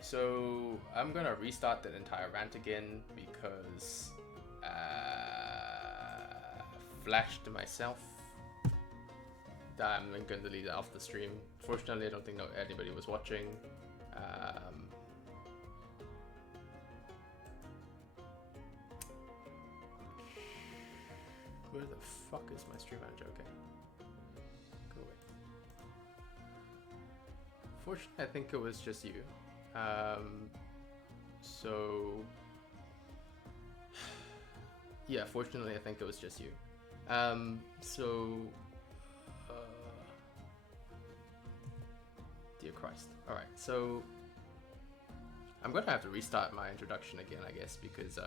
So I'm gonna restart that entire rant again because flashed myself. I'm going to delete it off the stream. Fortunately, I don't think anybody was watching. Where the fuck is my stream manager? Okay, go away. Fortunately, I think it was just you. So yeah, fortunately, I think it was just you. Dear Christ. All right, so I'm gonna have to restart my introduction again, I guess, because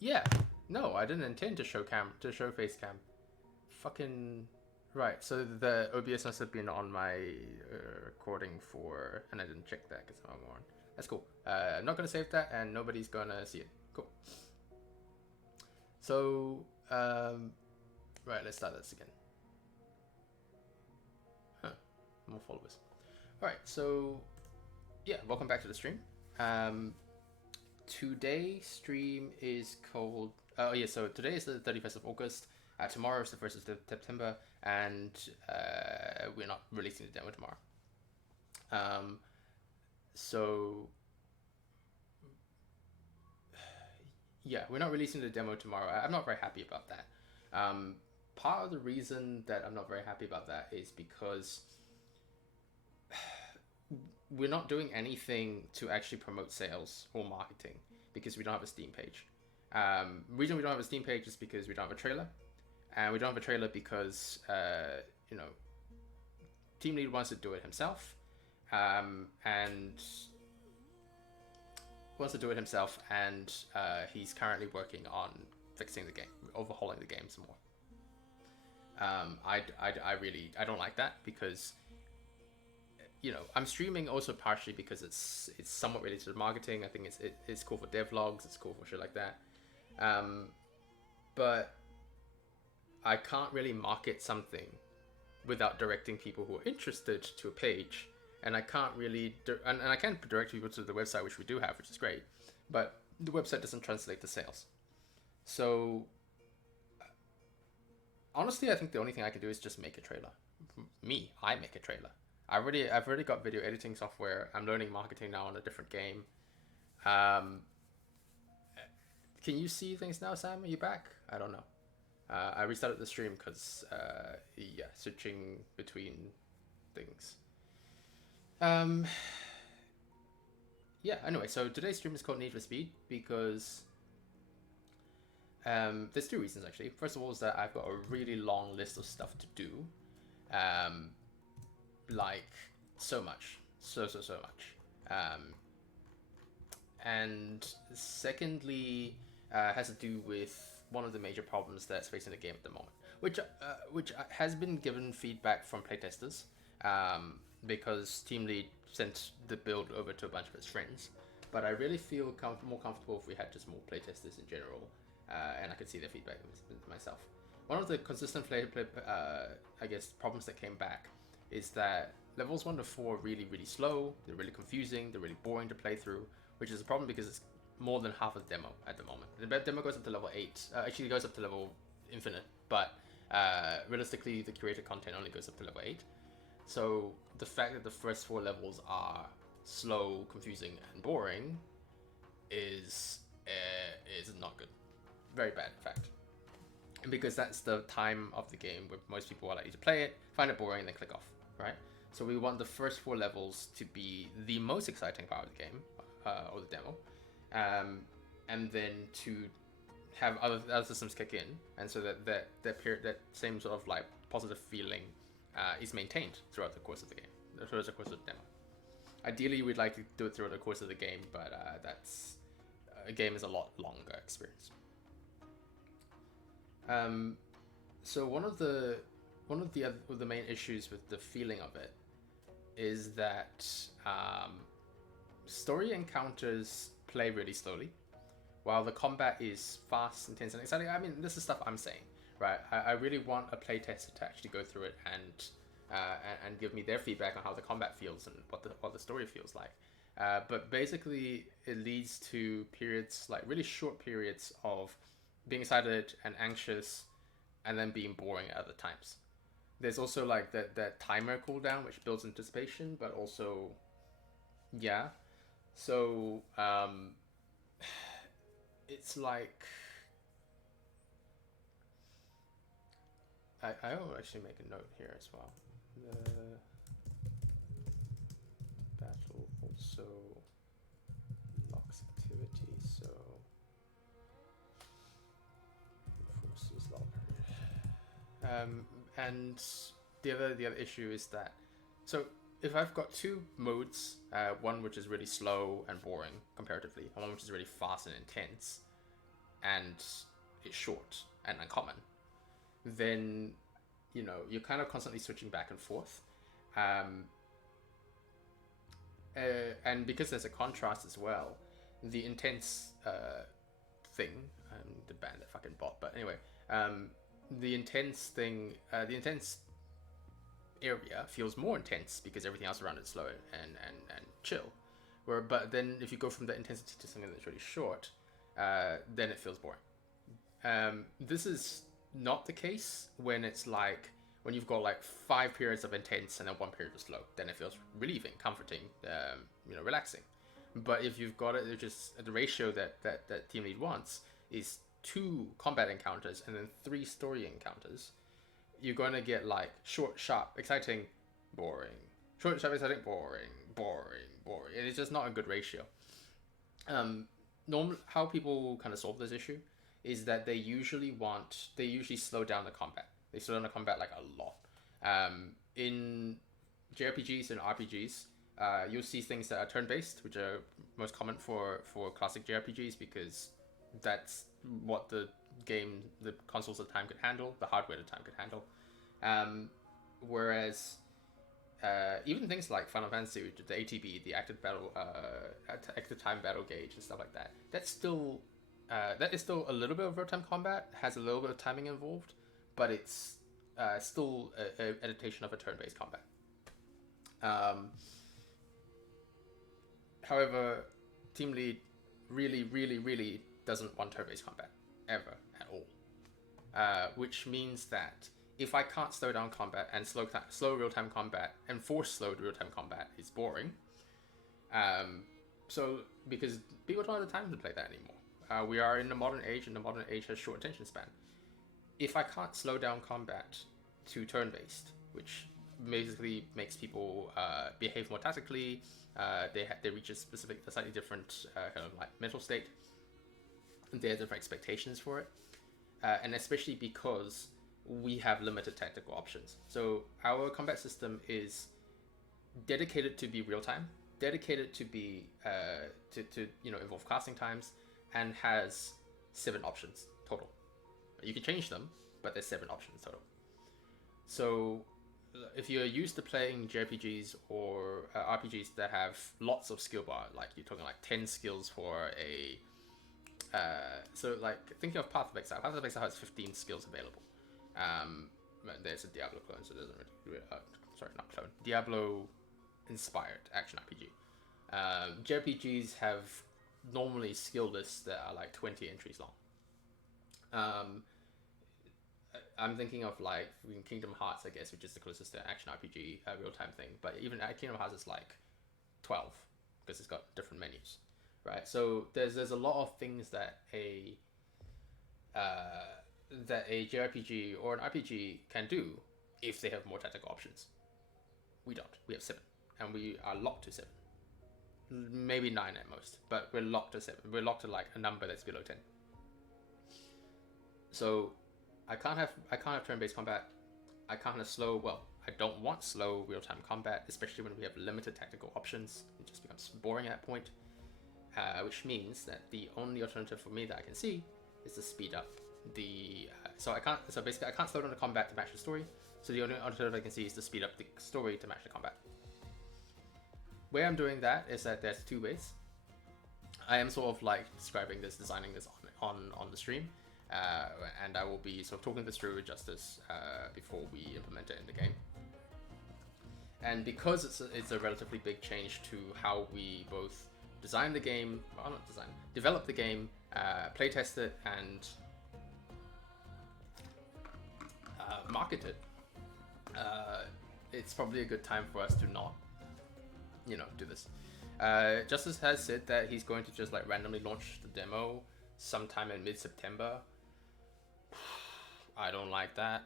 yeah, no, I didn't intend to show face cam. Fucking right. So the OBS must have been on my recording for, and I didn't check that because I'm on. That's cool. I'm not gonna save that, and nobody's gonna see it. Cool. So right, let's start this again. More followers. All right, so yeah, welcome back to the stream. Today's stream is called. Oh yeah, so today is the 31st of August. Tomorrow is the 1st of September, and we're not releasing the demo tomorrow. So yeah, we're not releasing the demo tomorrow. I'm not very happy about that. Part of the reason that I'm not very happy about that is because we're not doing anything to actually promote sales or marketing because we don't have a Steam page. Reason we don't have a Steam page is because we don't have a trailer, and we don't have a trailer because team lead wants to do it himself, and he's currently working on fixing the game, overhauling the game some more. I don't like that because I'm streaming also partially because it's somewhat related to marketing. I think it's cool for devlogs, it's cool for shit like that. But I can't really market something without directing people who are interested to a page, and I can't really and I can direct people to the website, which we do have, which is great, but the website doesn't translate to sales. So honestly, I think the only thing I can do is just make a trailer. I make a trailer. I've already got video editing software. I'm learning marketing now on a different game. Can you see things now, Sam? Are you back? I don't know. I restarted the stream because switching between things. Anyway, so today's stream is called Need for Speed because there's two reasons actually. First of all is that I've got a really long list of stuff to do. Like so much, so much. And secondly, has to do with one of the major problems that's facing the game at the moment, which has been given feedback from playtesters, because team lead sent the build over to a bunch of his friends. But I really feel more comfortable if we had just more playtesters in general, and I could see their feedback myself. One of the consistent problems that came back is that levels 1 to 4 are really, really slow, they're really confusing, they're really boring to play through, which is a problem because it's more than half of the demo at the moment. The demo goes up to level 8, actually goes up to level infinite, but realistically the curated content only goes up to level 8. So the fact that the first 4 levels are slow, confusing, and boring is not good. Very bad, in fact. And because that's the time of the game where most people are likely to play it, find it boring, and then click off, right? So we want the first 4 levels to be the most exciting part of the game, or the demo, and then to have other systems kick in, and so that same sort of like positive feeling is maintained throughout the course of the game, throughout the course of the demo. Ideally, we'd like to do it throughout the course of the game, but a game is a lot longer experience. So one of the main issues with the feeling of it is that story encounters play really slowly, while the combat is fast, intense, and exciting. I mean, this is stuff I'm saying, right? I really want a playtester to actually go through it and give me their feedback on how the combat feels and what the story feels like. But basically, it leads to periods, like really short periods of being excited and anxious, and then being boring at other times. There's also like that timer cooldown, which builds anticipation, but also, yeah. So it's like I will actually make a note here as well. The battle also locks activity, so enforces lock. And the other issue is that, so if I've got two modes, one which is really slow and boring comparatively, and one which is really fast and intense, and it's short and uncommon, then you're kind of constantly switching back and forth. And because there's a contrast as well, the intense thing, the band that fucking bot, but anyway, the intense area feels more intense because everything else around it is slow and chill. But then if you go from that intensity to something that's really short, then it feels boring. This is not the case when it's like when you've got like 5 periods of intense and then 1 period of slow. Then it feels relieving, comforting, relaxing. But if you've got it, it's just the ratio that team lead wants is 2 combat encounters and then 3 story encounters. You're going to get like short, sharp, exciting, boring. Short, sharp, exciting, boring, boring, boring. And it's just not a good ratio. How people kind of solve this issue is that they usually slow down the combat. They slow down the combat like a lot. In JRPGs and RPGs, you'll see things that are turn-based, which are most common for classic JRPGs because that's what the consoles at the time could handle, the hardware at the time could handle. Whereas even things like Final Fantasy, which is the ATB, the active time battle gauge and stuff like that, that is still a little bit of real-time combat, has a little bit of timing involved, but it's still an adaptation of a turn-based combat. However, Team Lead really, really, really doesn't want turn-based combat ever at all, which means that if I can't slow down combat and slow real-time combat and force slow real-time combat, it's boring. So because people don't have the time to play that anymore. We are in the modern age, and the modern age has short attention span. If I can't slow down combat to turn-based, which basically makes people behave more tactically, they reach a slightly different kind of like mental state. They have different expectations for it, and especially because we have limited tactical options. So our combat system is dedicated to be real-time, dedicated to be to involve casting times, and has 7 options total. You can change them, but there's 7 options total. So if you're used to playing JRPGs or RPGs that have lots of skill bar, like you're talking like 10 skills for a so like thinking of Path of Exile. Path of Exile has 15 skills available. There's a Diablo clone, so it doesn't really sorry, not clone, Diablo inspired action RPG. JRPGs have normally skill lists that are like 20 entries long. I'm thinking of like Kingdom Hearts, I guess, which is the closest to action RPG real-time thing. But even Kingdom Hearts is like 12 because it's got different menus, right? So there's a lot of things that a JRPG or an RPG can do if they have more tactical options. We don't. We have 7, and we are locked to 7. Maybe 9 at most, but we're locked to 7. We're locked to like a number that's below 10. So I can't have turn-based combat. I can't have slow. Well, I don't want slow real-time combat, especially when we have limited tactical options. It just becomes boring at that point. Which means that the only alternative for me that I can see is to speed up the. So basically I can't slow down the combat to match the story. So the only alternative I can see is to speed up the story to match the combat. Way I'm doing that is that there's 2 ways. I am sort of like designing this on the stream. and I will be sort of talking this through with Justice before we implement it in the game. And because it's a relatively big change to how we both design the game, well, not design, develop the game, playtest it, and market it, it's probably a good time for us to not, do this. Justice has said that he's going to just like randomly launch the demo sometime in mid-September. I don't like that.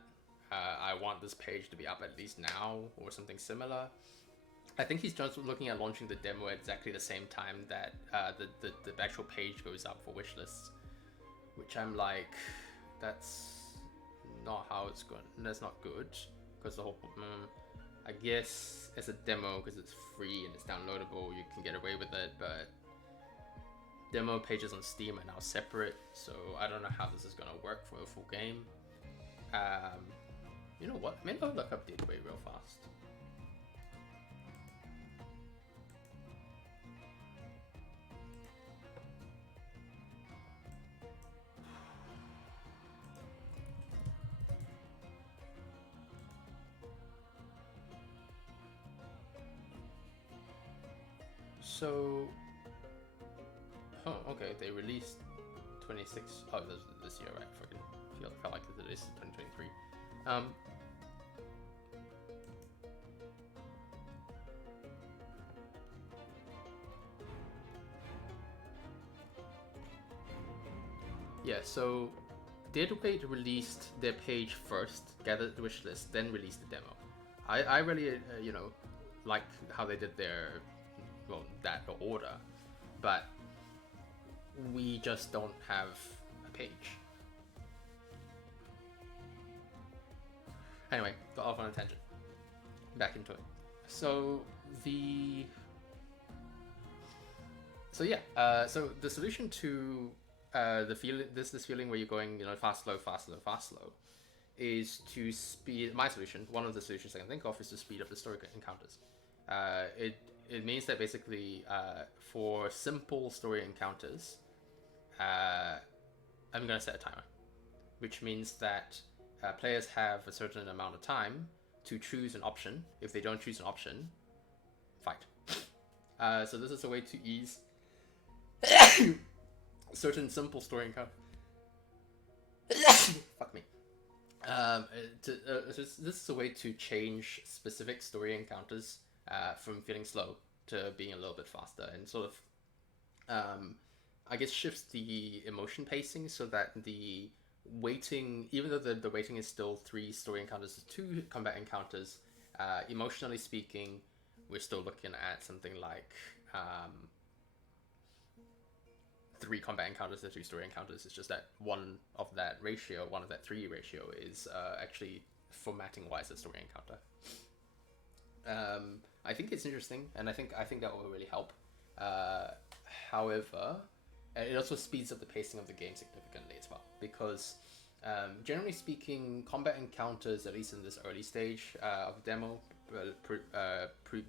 I want this page to be up at least now or something similar. I think he's just looking at launching the demo at exactly the same time that the actual page goes up for wishlists, which I'm like, that's not how it's going. That's not good, because the whole I guess as a demo, because it's free and it's downloadable, you can get away with it, but demo pages on Steam are now separate, so I don't know how this is gonna work for a full game. You know what? Maybe I'll look up Gateway real fast. So, okay, they released 26. Oh, this year, right? Freaking felt like it is 2023. Yeah, so Deadweight released their page first, gathered the wish list, then released the demo. I really, like how they did their, that order, but we just don't have a page. Anyway, got off on a tangent. Back into it. So the solution to the feeling, this feeling where you're going, fast, slow, fast, slow, fast, slow, is to speed. My solution, one of the solutions I can think of, is to speed up the story encounters. It means that basically, for simple story encounters, I'm going to set a timer, which means that players have a certain amount of time to choose an option. If they don't choose an option, fight. So this is a way to ease certain simple story encounters. Fuck me. This is a way to change specific story encounters from feeling slow to being a little bit faster, and sort of, I guess, shifts the emotion pacing so that the waiting, even though the waiting is still 3 story encounters to 2 combat encounters, emotionally speaking, we're still looking at something like 3 combat encounters to 2 story encounters. It's just that one of that 3 ratio is actually formatting wise a story encounter. I think it's interesting, and I think that will really help. However, it also speeds up the pacing of the game significantly as well, because generally speaking, combat encounters, at least in this early stage of the demo,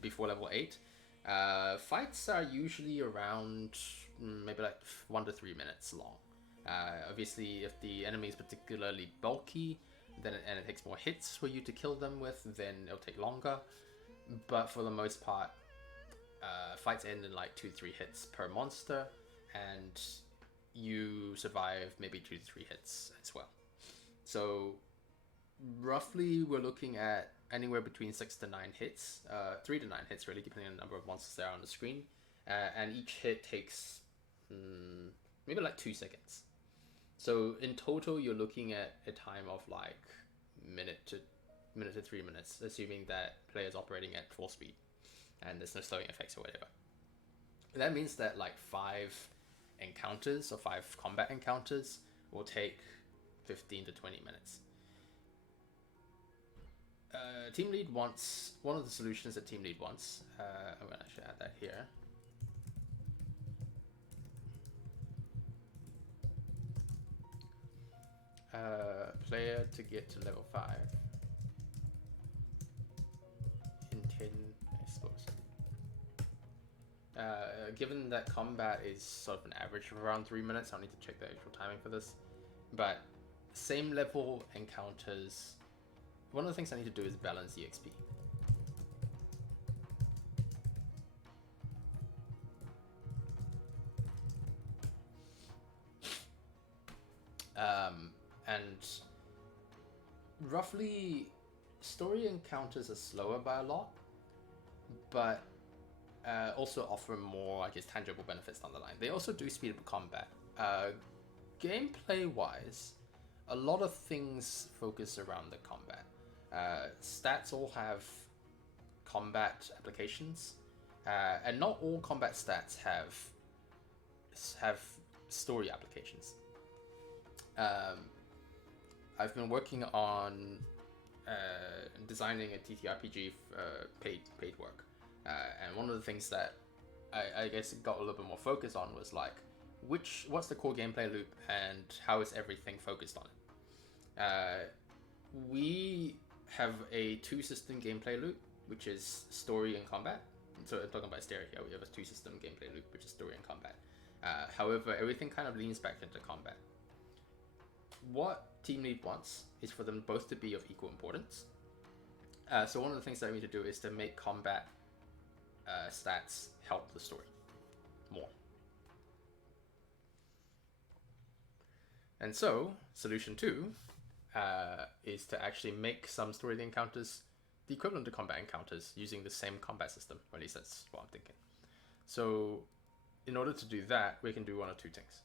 before level 8, fights are usually around maybe like 1 to 3 minutes long. Obviously, if the enemy is particularly bulky, and it takes more hits for you to kill them with, then it'll take longer. But for the most part, fights end in like 2 to 3 hits per monster, and you survive maybe 2 to 3 hits as well. So roughly we're looking at anywhere between 6 to 9 hits, 3 to 9 hits really, depending on the number of monsters there are on the screen, and each hit takes maybe like 2 seconds. So in total, you're looking at a time of like minute to 3 minutes, assuming that players operating at full speed and there's no slowing effects or whatever. That means that like 5 encounters or 5 combat encounters will take 15 to 20 minutes. Team Lead wants, one of the solutions that Team Lead wants, I'm going to actually add that here. Player to get to level 5 in 10 explosions. Given that combat is sort of an average of around 3 minutes, I'll need to check the actual timing for this. but same level encounters. One of the things I need to do is balance EXP. And roughly, story encounters are slower by a lot, but also offer more, I guess, tangible benefits down the line. They also do speed up combat. Gameplay wise, a lot of things focus around the combat. Stats all have combat applications, and not all combat stats have story applications. I've been working on designing a TTRPG paid work, and one of the things that I guess got a little bit more focus on was like what's the core gameplay loop and how is everything focused on it. We have a 2-system gameplay loop, which is story and combat. So I'm talking about Asteria here. We have a 2-system gameplay loop, which is story and combat. However, everything kind of leans back into combat. What Team Lead wants is for them both to be of equal importance. So one of the things that we need to do is to make combat stats help the story more. And so, solution 2 is to actually make some story encounters the equivalent to combat encounters using the same combat system, or at least that's what I'm thinking. So, in order to do that, we can do one of two things.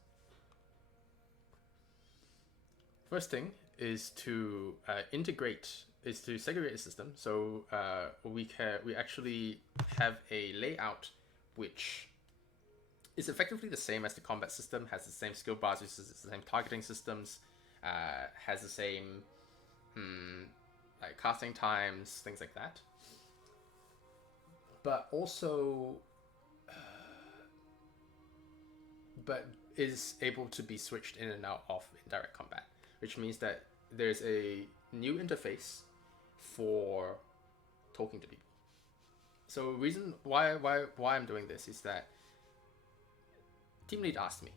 First thing is to segregate the system. So we actually have a layout which is effectively the same as the combat system, has the same skill bars, uses the same targeting systems, has the same like casting times, things like that. But also, but is able to be switched in and out of indirect combat, which means that there's a new interface for talking to people. So reason why I'm doing this is that Team Lead asked me,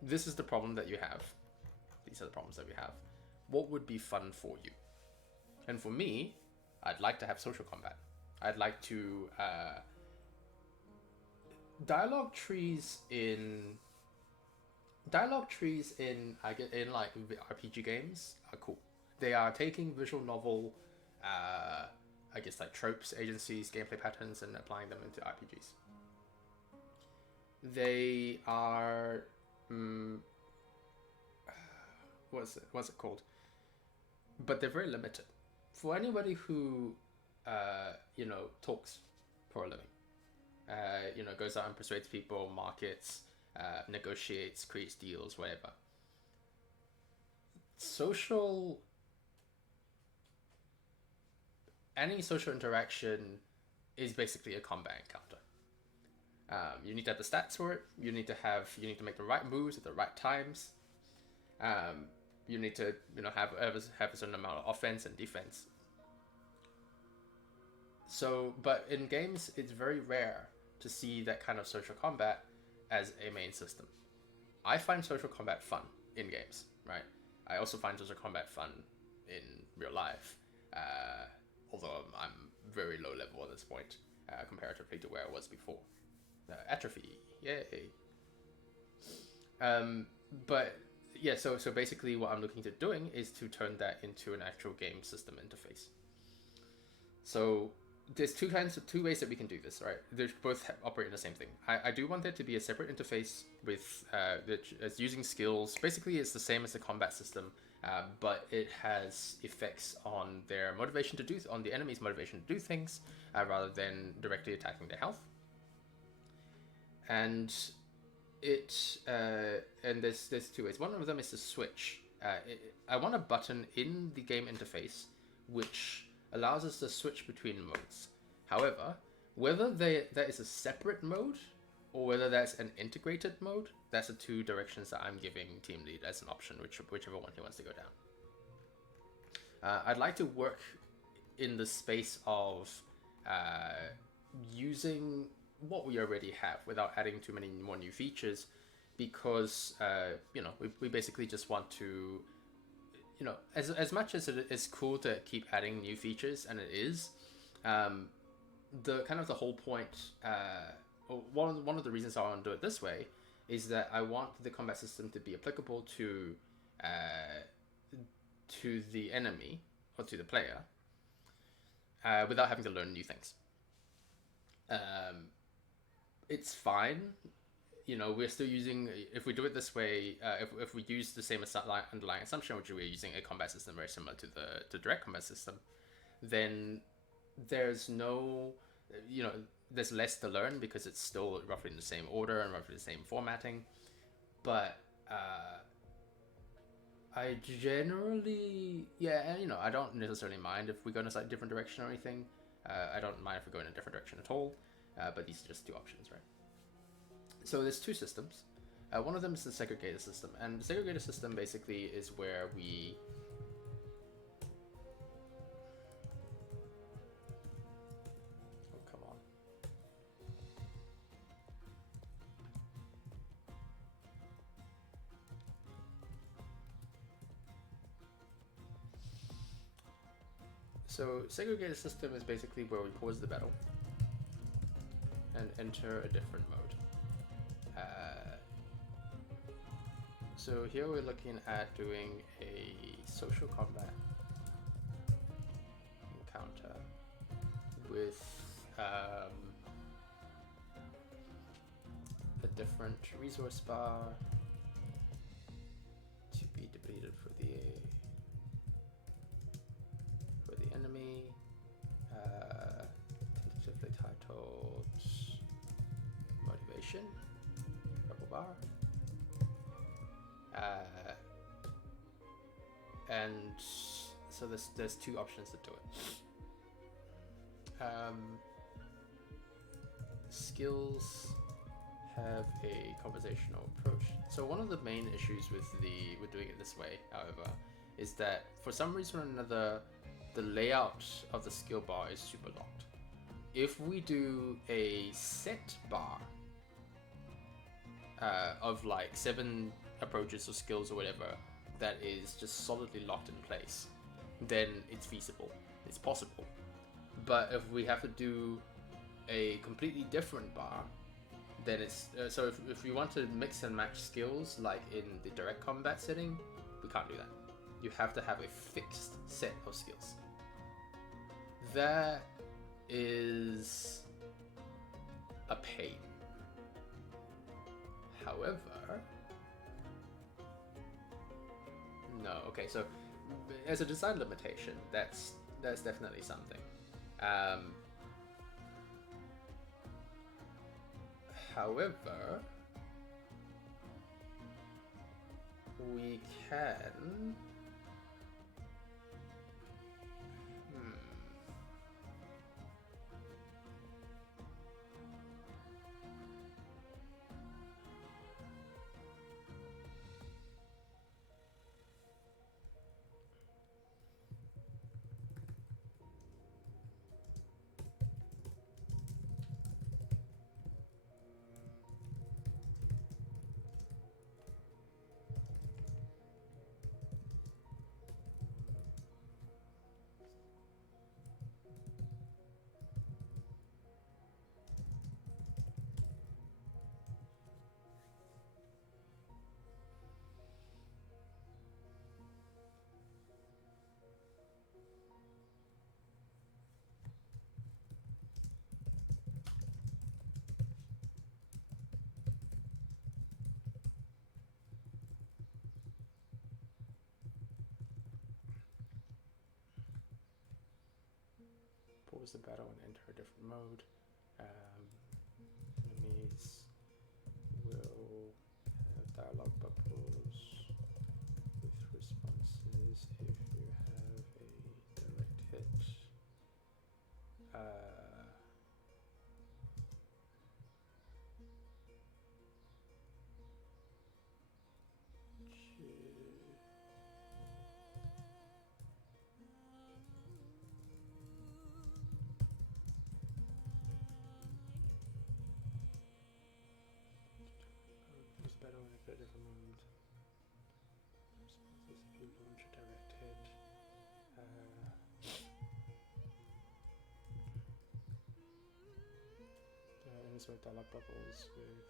this is the problem that you have, these are the problems that we have, what would be fun for you? And for me, I'd like to have social combat. I'd like to dialogue trees in like RPG games are cool. They are taking visual novel, I guess like tropes, agencies, gameplay patterns, and applying them into RPGs. They are what's it called? But they're very limited. For anybody who talks for a living, goes out and persuades people, markets, negotiates, creates deals, whatever. Any social interaction is basically a combat encounter. You need to have the stats for it. You need to make the right moves at the right times. You need to have a certain amount of offense and defense. So, but in games, it's very rare to see that kind of social combat as a main system. I find social combat fun in games, right? I also find social combat fun in real life, although I'm very low level at this point, comparatively to where I was before. Atrophy, yay! But yeah, so basically what I'm looking at doing is to turn that into an actual game system interface. So there's two ways that we can do this, right? They both operate in the same thing. I do want there to be a separate interface with that's using skills. Basically, it's the same as the combat system, but it has effects on their motivation to on the enemy's motivation to do things, rather than directly attacking their health. And there's two ways. One of them is to switch. I want a button in the game interface which allows us to switch between modes. However, whether that is a separate mode or whether that's an integrated mode, that's the two directions that I'm giving Team Lead as an option, whichever one he wants to go down. I'd like to work in the space of using what we already have without adding too many more new features, because we basically just want to, as much as it is cool to keep adding new features, and it is, the kind of the whole point, one of the reasons I want to do it this way is that I want the combat system to be applicable to the enemy or to the player, without having to learn new things. It's fine. We're still using, if we do it this way, if we use the same underlying assumption, which we're using a combat system very similar to the direct combat system, then there's no, there's less to learn because it's still roughly in the same order and roughly the same formatting. But I generally, and I don't necessarily mind if we go in a slightly different direction or anything. I don't mind if we go in a different direction at all. But these are just two options, right? So there's two systems. One of them is the segregated system, and the segregated system basically is where we come on. So segregated system is basically where we pause the battle and enter a different mode. So here we're looking at doing a social combat encounter with a different resource bar to be depleted for the enemy. Tentatively titled Motivation, purple bar. And so there's two options to do it. Skills have a conversational approach. So one of the main issues with doing it this way, however, is that for some reason or another, the layout of the skill bar is super locked. If we do a set bar of like 7 approaches or skills or whatever that is just solidly locked in place, then it's feasible, it's possible. But if we have to do a completely different bar, then it's so if we want to mix and match skills like in the direct combat setting, we can't do that. You have to have a fixed set of skills. That is a pain. However, no, okay, so as a design limitation, that's definitely something. However, we can pause the battle and enter a different mode. Enemies will have dialogue bubbles with responses if you have a direct hit. Battle bubbles with dollar bubbles with.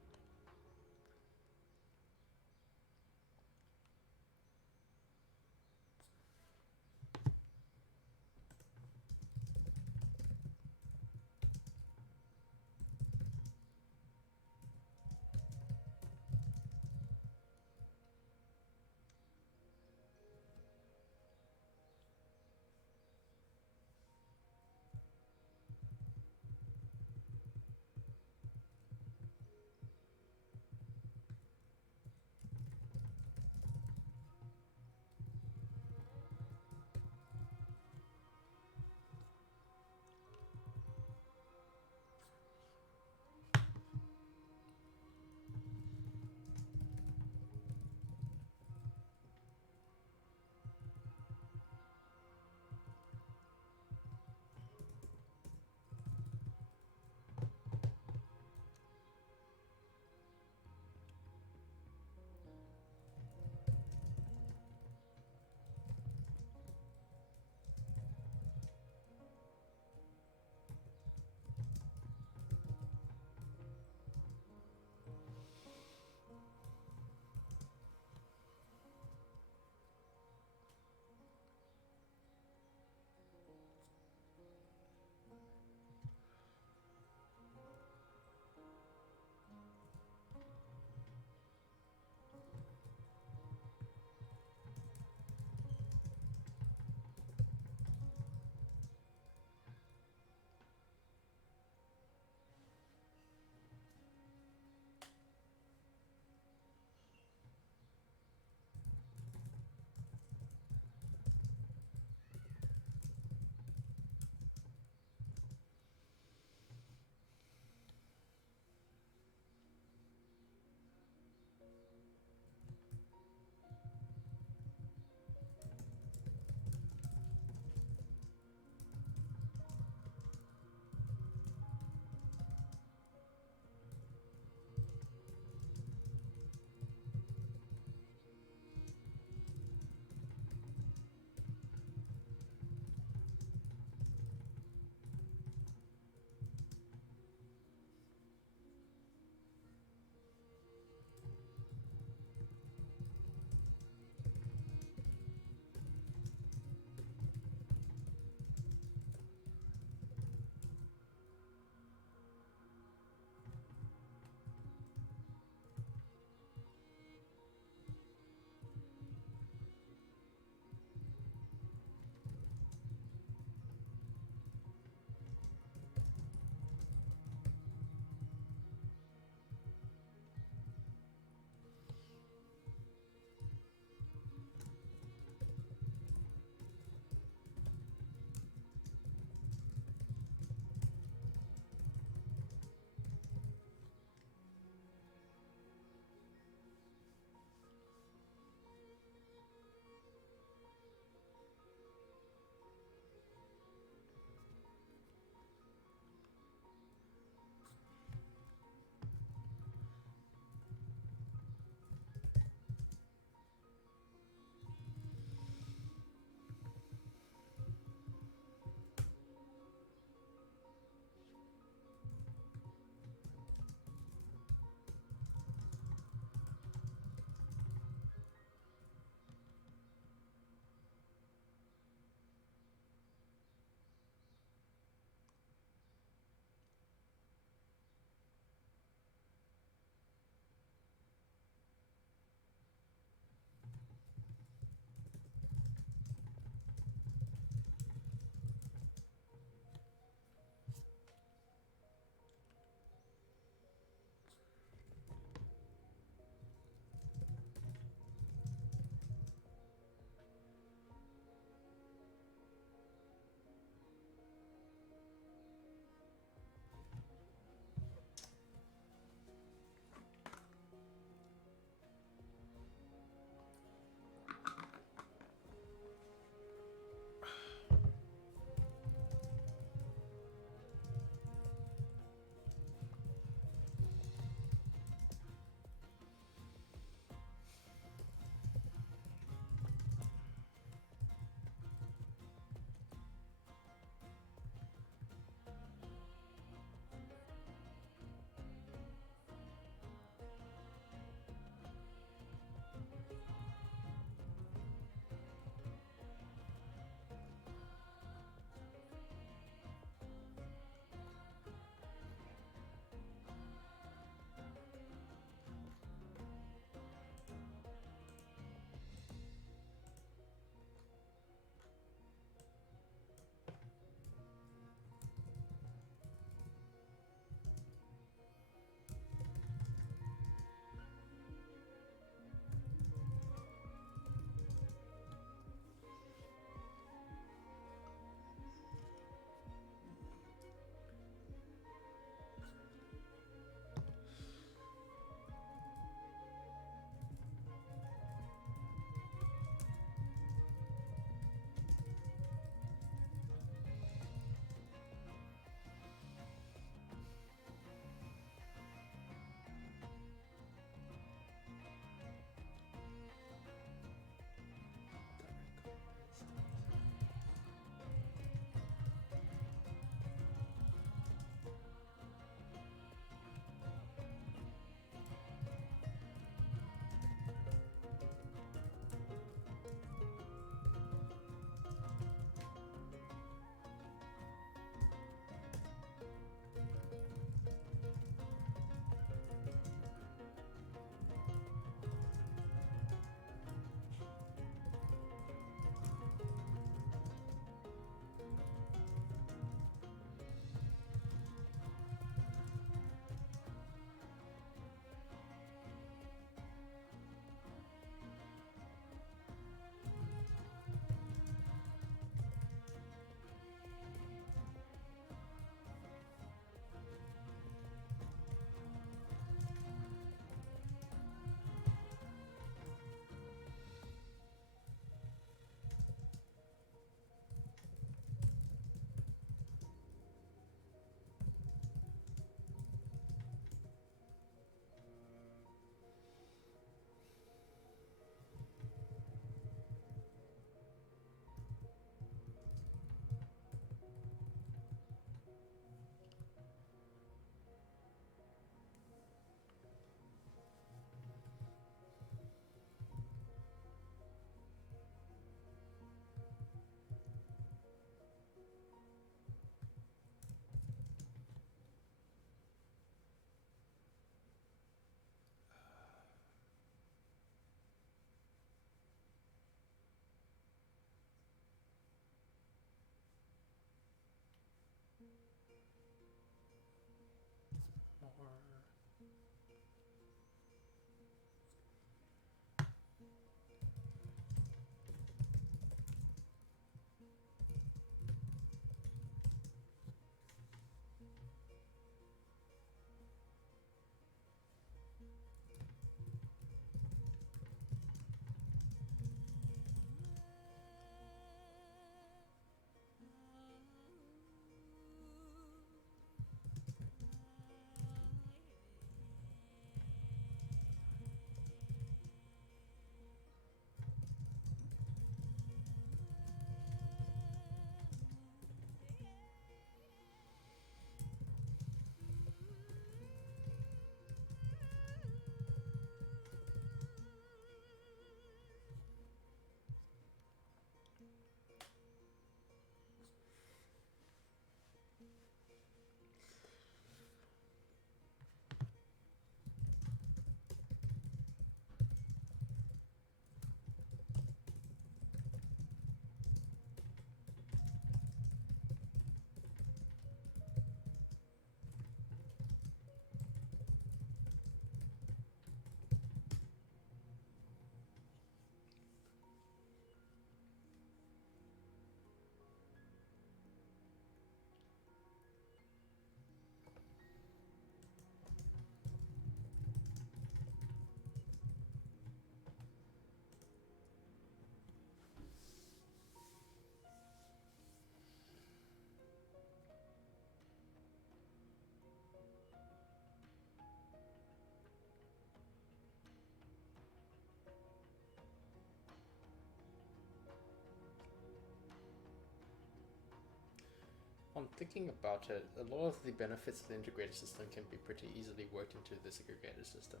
on thinking about it, a lot of the benefits of the integrated system can be pretty easily worked into the segregated system.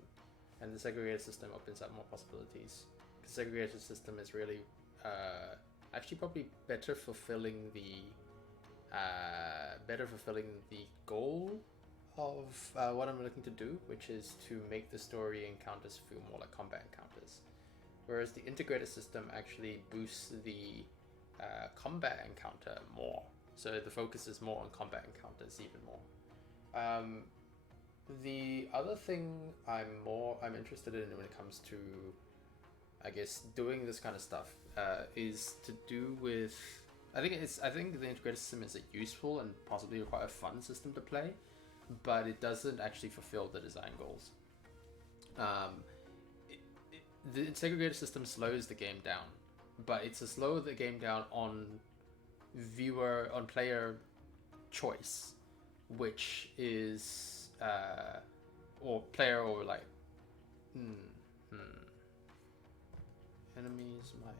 And the segregated system opens up more possibilities. The segregated system is really actually probably better fulfilling the goal of what I'm looking to do, which is to make the story encounters feel more like combat encounters. Whereas the integrated system actually boosts the combat encounter more. So the focus is more on combat encounters even more. The other thing I'm interested in when it comes to, I guess, doing this kind of stuff is to do with. I think the integrated system is a useful and possibly quite a fun system to play, but it doesn't actually fulfill the design goals. The segregated system slows the game down, but it's a slow the game down on player choice, which is or player or like enemies might.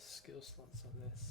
Skill slots on this.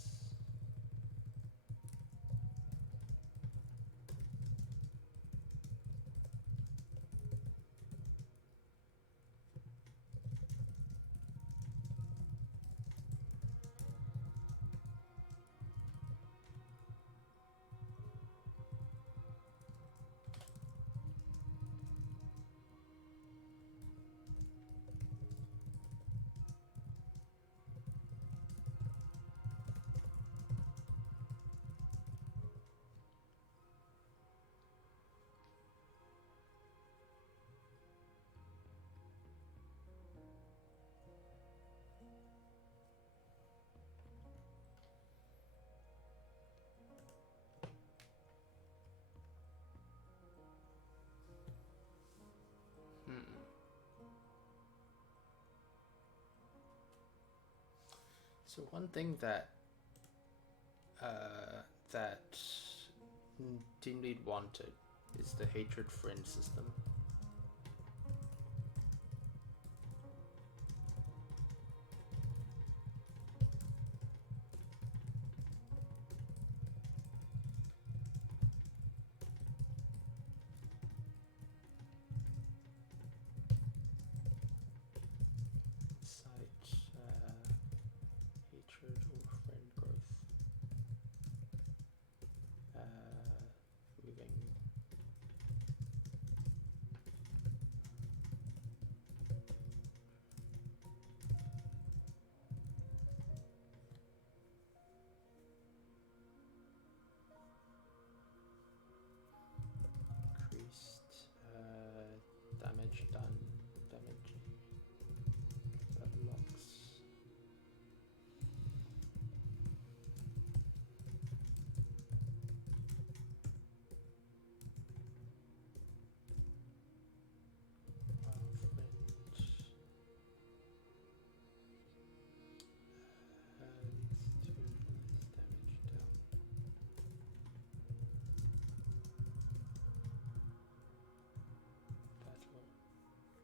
So one thing that Team Lead wanted is the hatred friend system. Damage done, damage locks.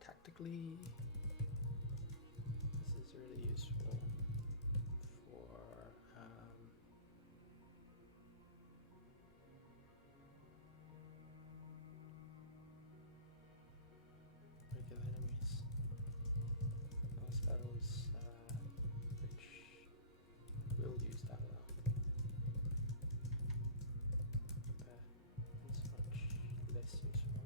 Tactically, this is really useful for regular enemies. Boss battles, which will use dialogue, but it's much less useful.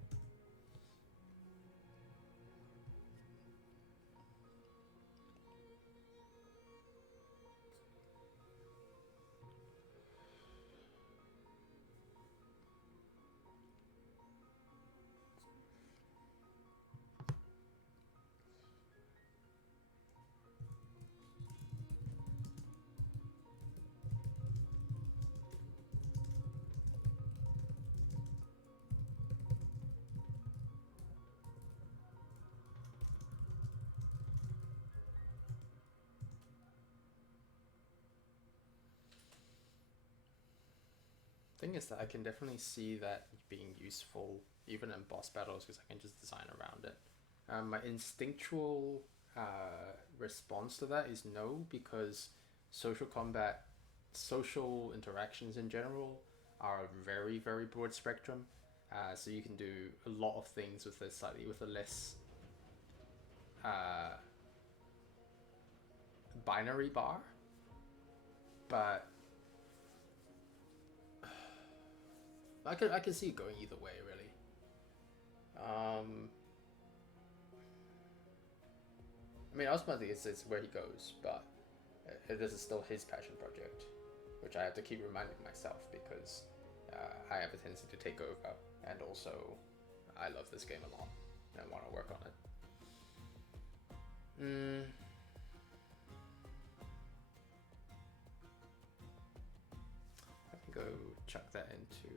Thing is that I can definitely see that being useful even in boss battles because I can just design around it. My instinctual response to that is no, because social combat, social interactions in general are a very, very broad spectrum. So you can do a lot of things with a less uh, binary bar, but I can see it going either way really. I mean, ultimately it's where he goes, but this is still his passion project, which I have to keep reminding myself because I have a tendency to take over, and also I love this game a lot and want to work on it. I can go chuck that into.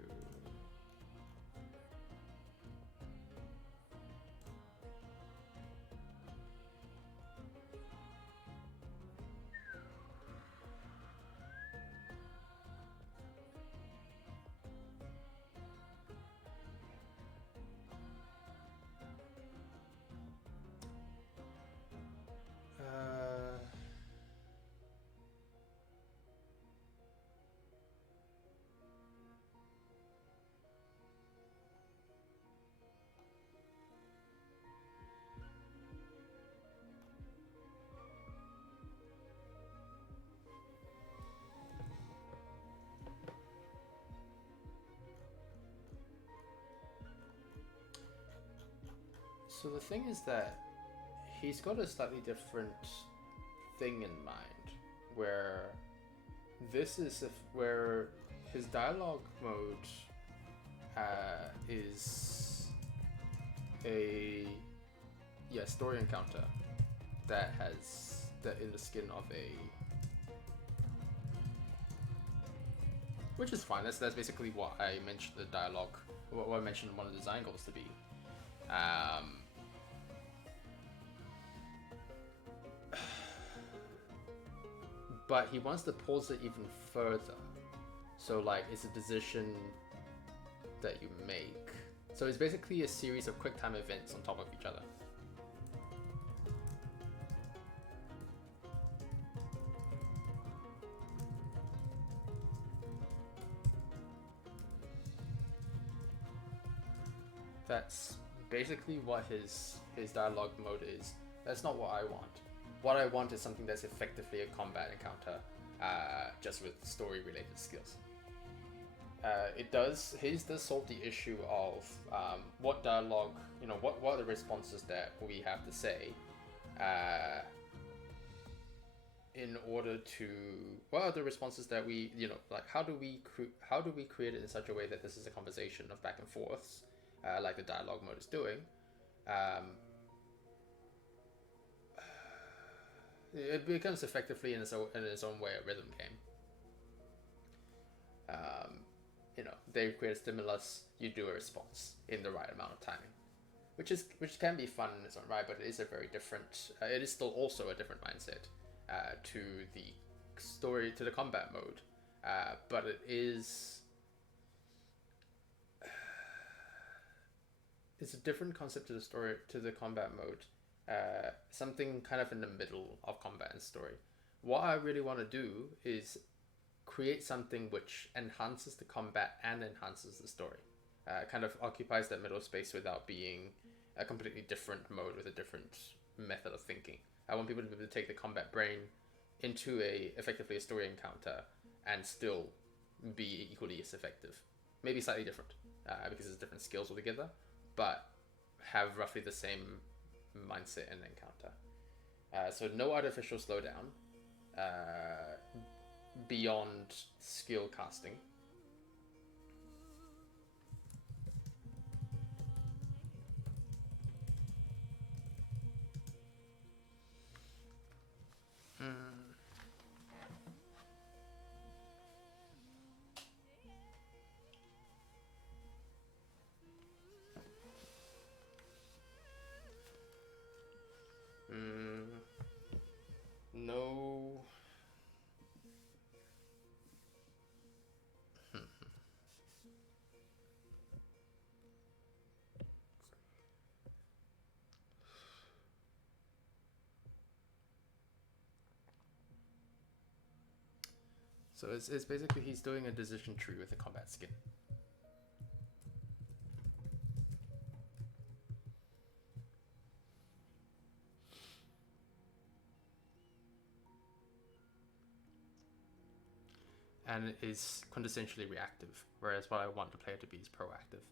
So the thing is that he's got a slightly different thing in mind, where where his dialogue mode is a story encounter that has that in the skin of a, which is fine. That's basically what I mentioned the dialogue, what I mentioned one of the design goals to be. But he wants to pause it even further. So like it's a decision that you make. So it's basically a series of Quicktime events on top of each other. That's basically what his dialogue mode is. That's not what I want. What I want is something that's effectively a combat encounter, just with story related skills. His does solve the issue of what dialogue, what are the responses that we have to say, in order to, what are the responses that we, like how do we create it in such a way that this is a conversation of back and forths, like the dialogue mode is doing. It becomes effectively in its own way a rhythm game. They create a stimulus, you do a response in the right amount of timing, which can be fun in its own right, but it is a very different. It is still also a different mindset to the story, to the combat mode, but it is. It's a different concept to the story, to the combat mode. Something kind of in the middle of combat and story. What I really want to do is create something which enhances the combat and enhances the story. Kind of occupies that middle space without being a completely different mode with a different method of thinking. I want people to be able to take the combat brain into effectively a story encounter and still be equally as effective. Maybe slightly different, because it's different skills altogether, but have roughly the same mindset in the encounter. So no artificial slowdown beyond skill casting. No. So it's basically he's doing a decision tree with a combat skin. And it is quintessentially reactive, whereas what I want the player to be is proactive.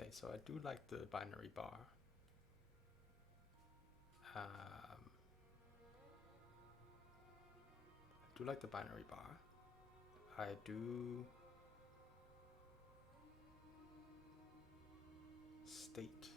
Okay, so I do like the binary bar. I do like the binary bar. I do state.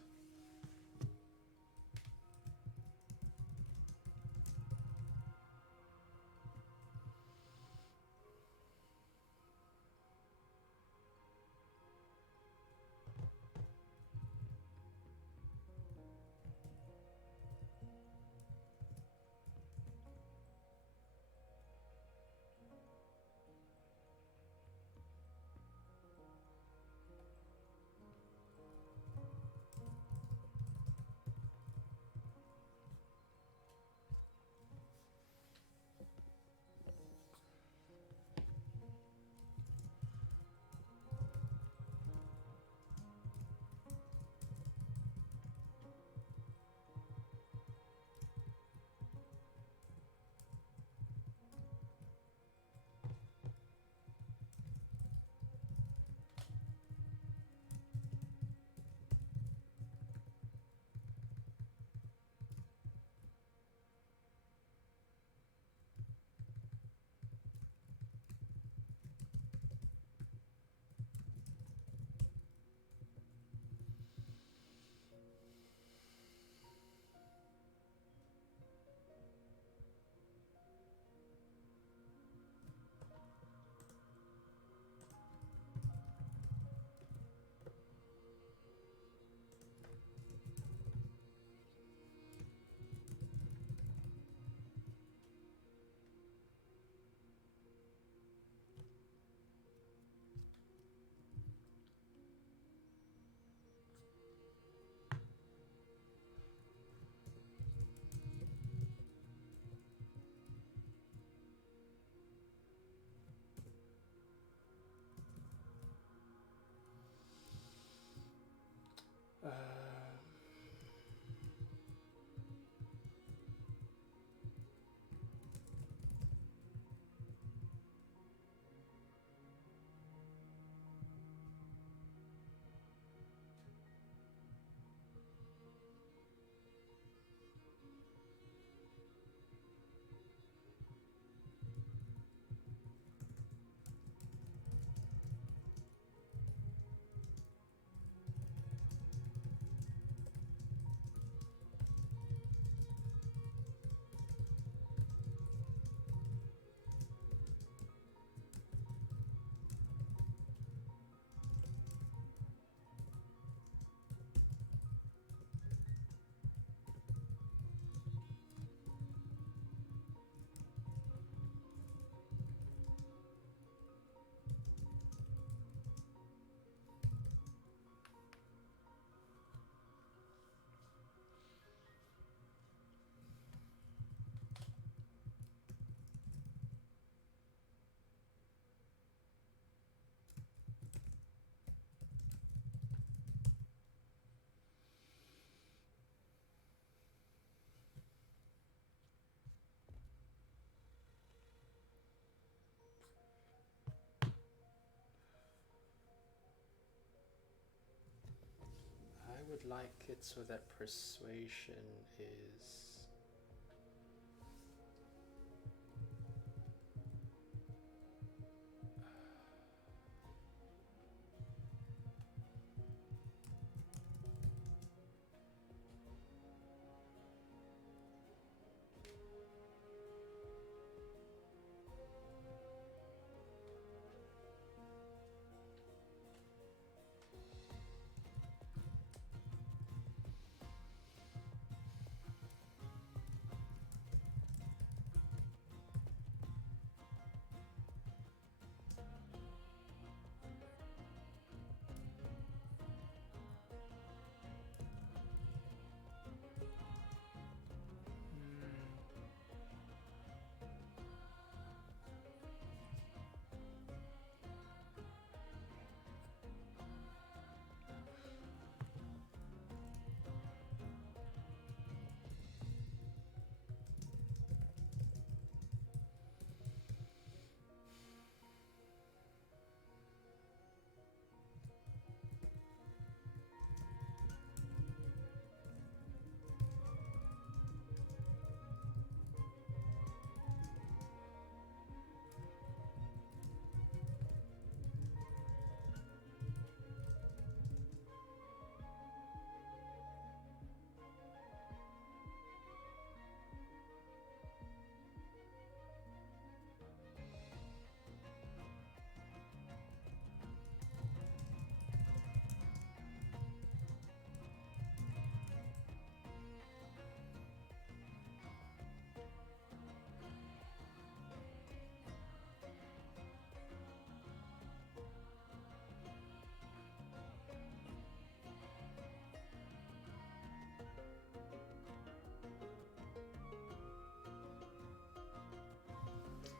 would like it so that persuasion is...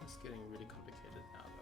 It's getting really complicated now, though.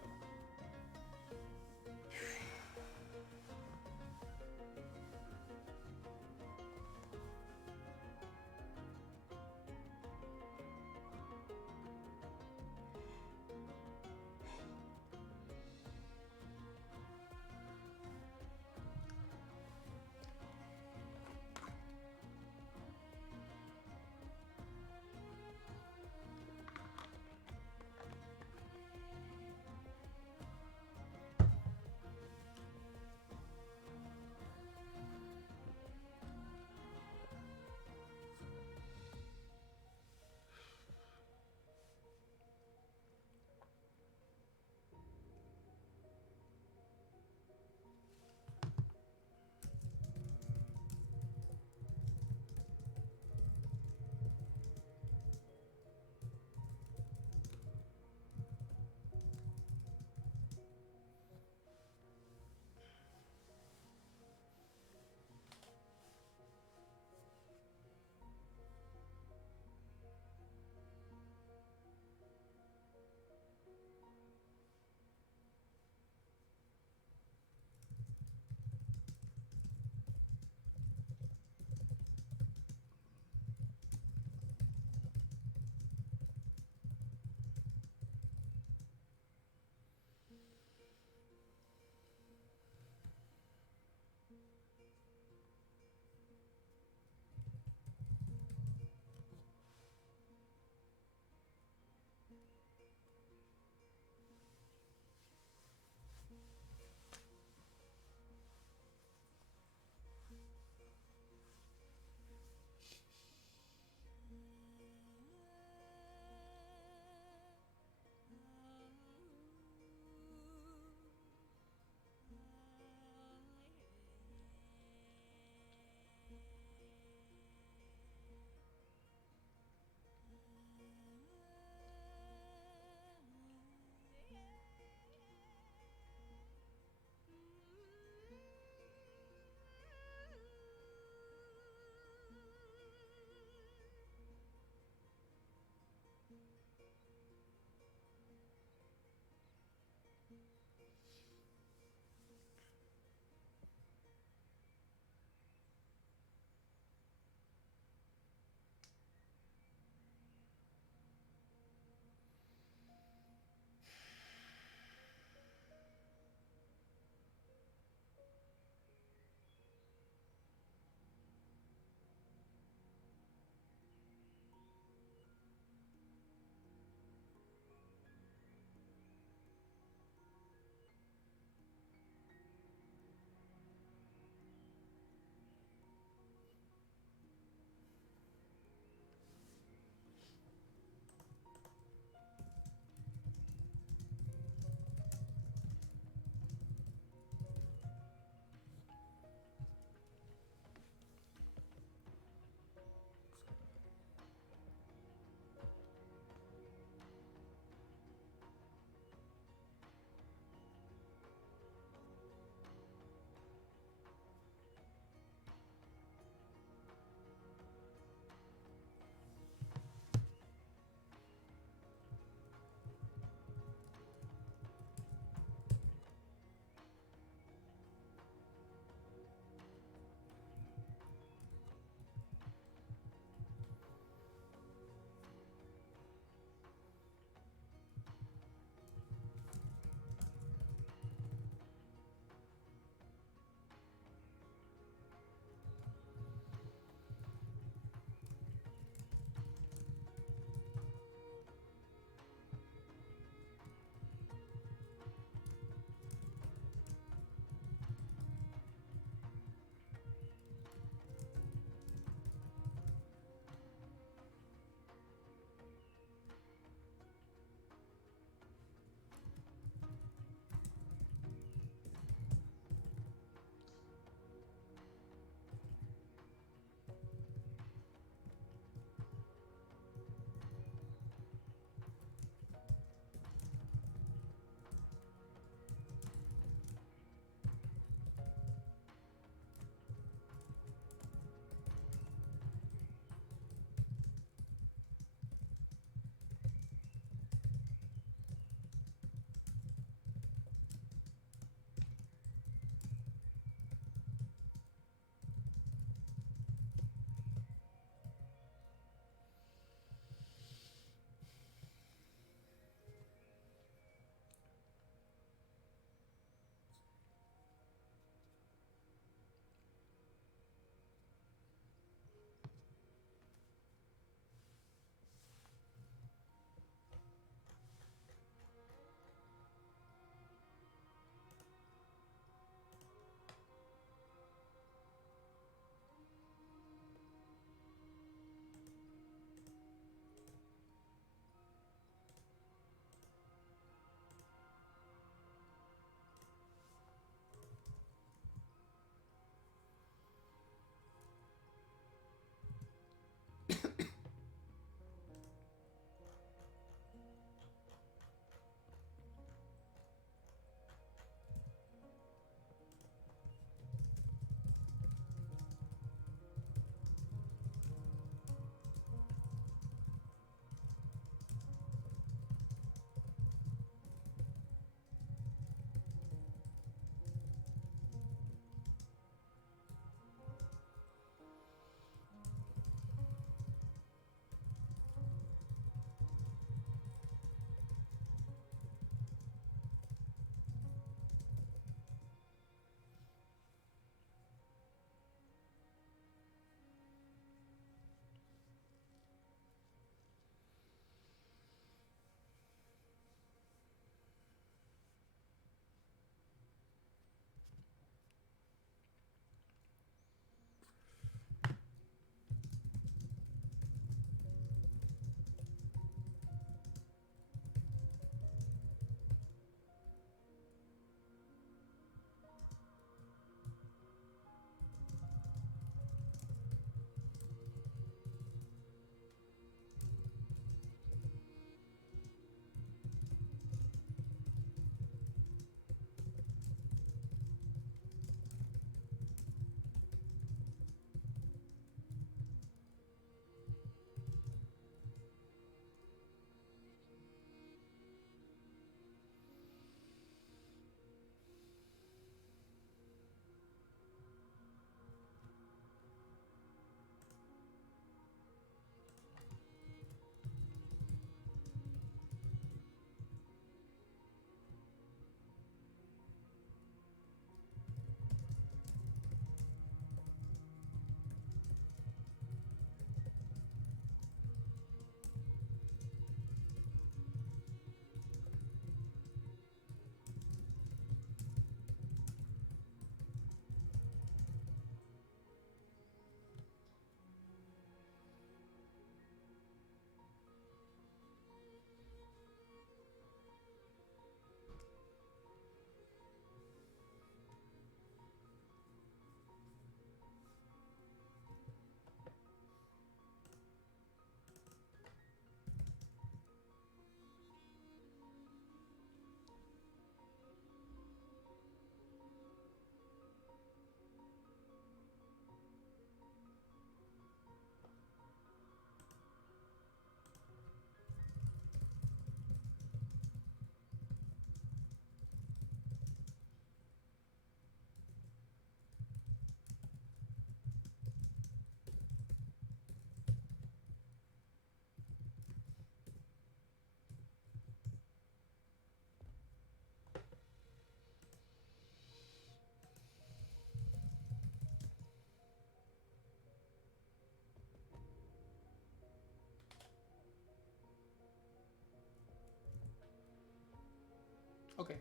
Okay.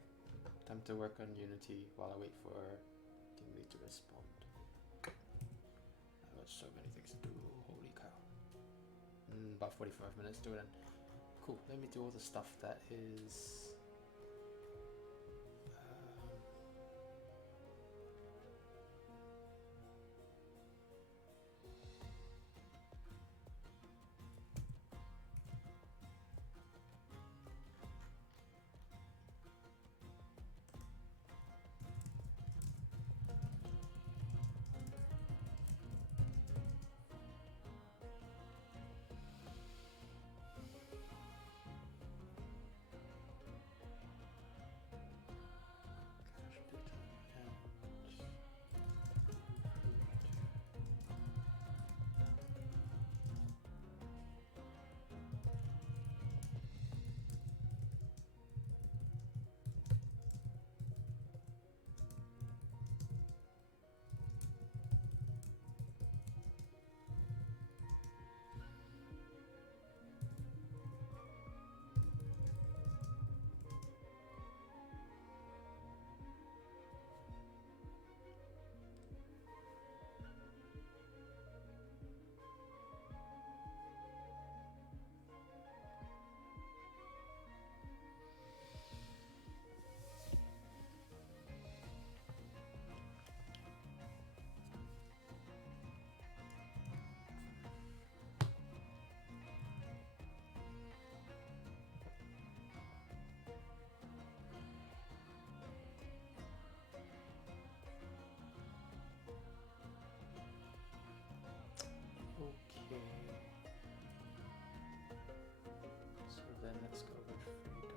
Time to work on Unity while I wait for team lead to respond. I've got so many things to do. Holy cow. About 45 minutes to it. Cool. Let me do all the stuff that is. Okay. So then let's go with Frida.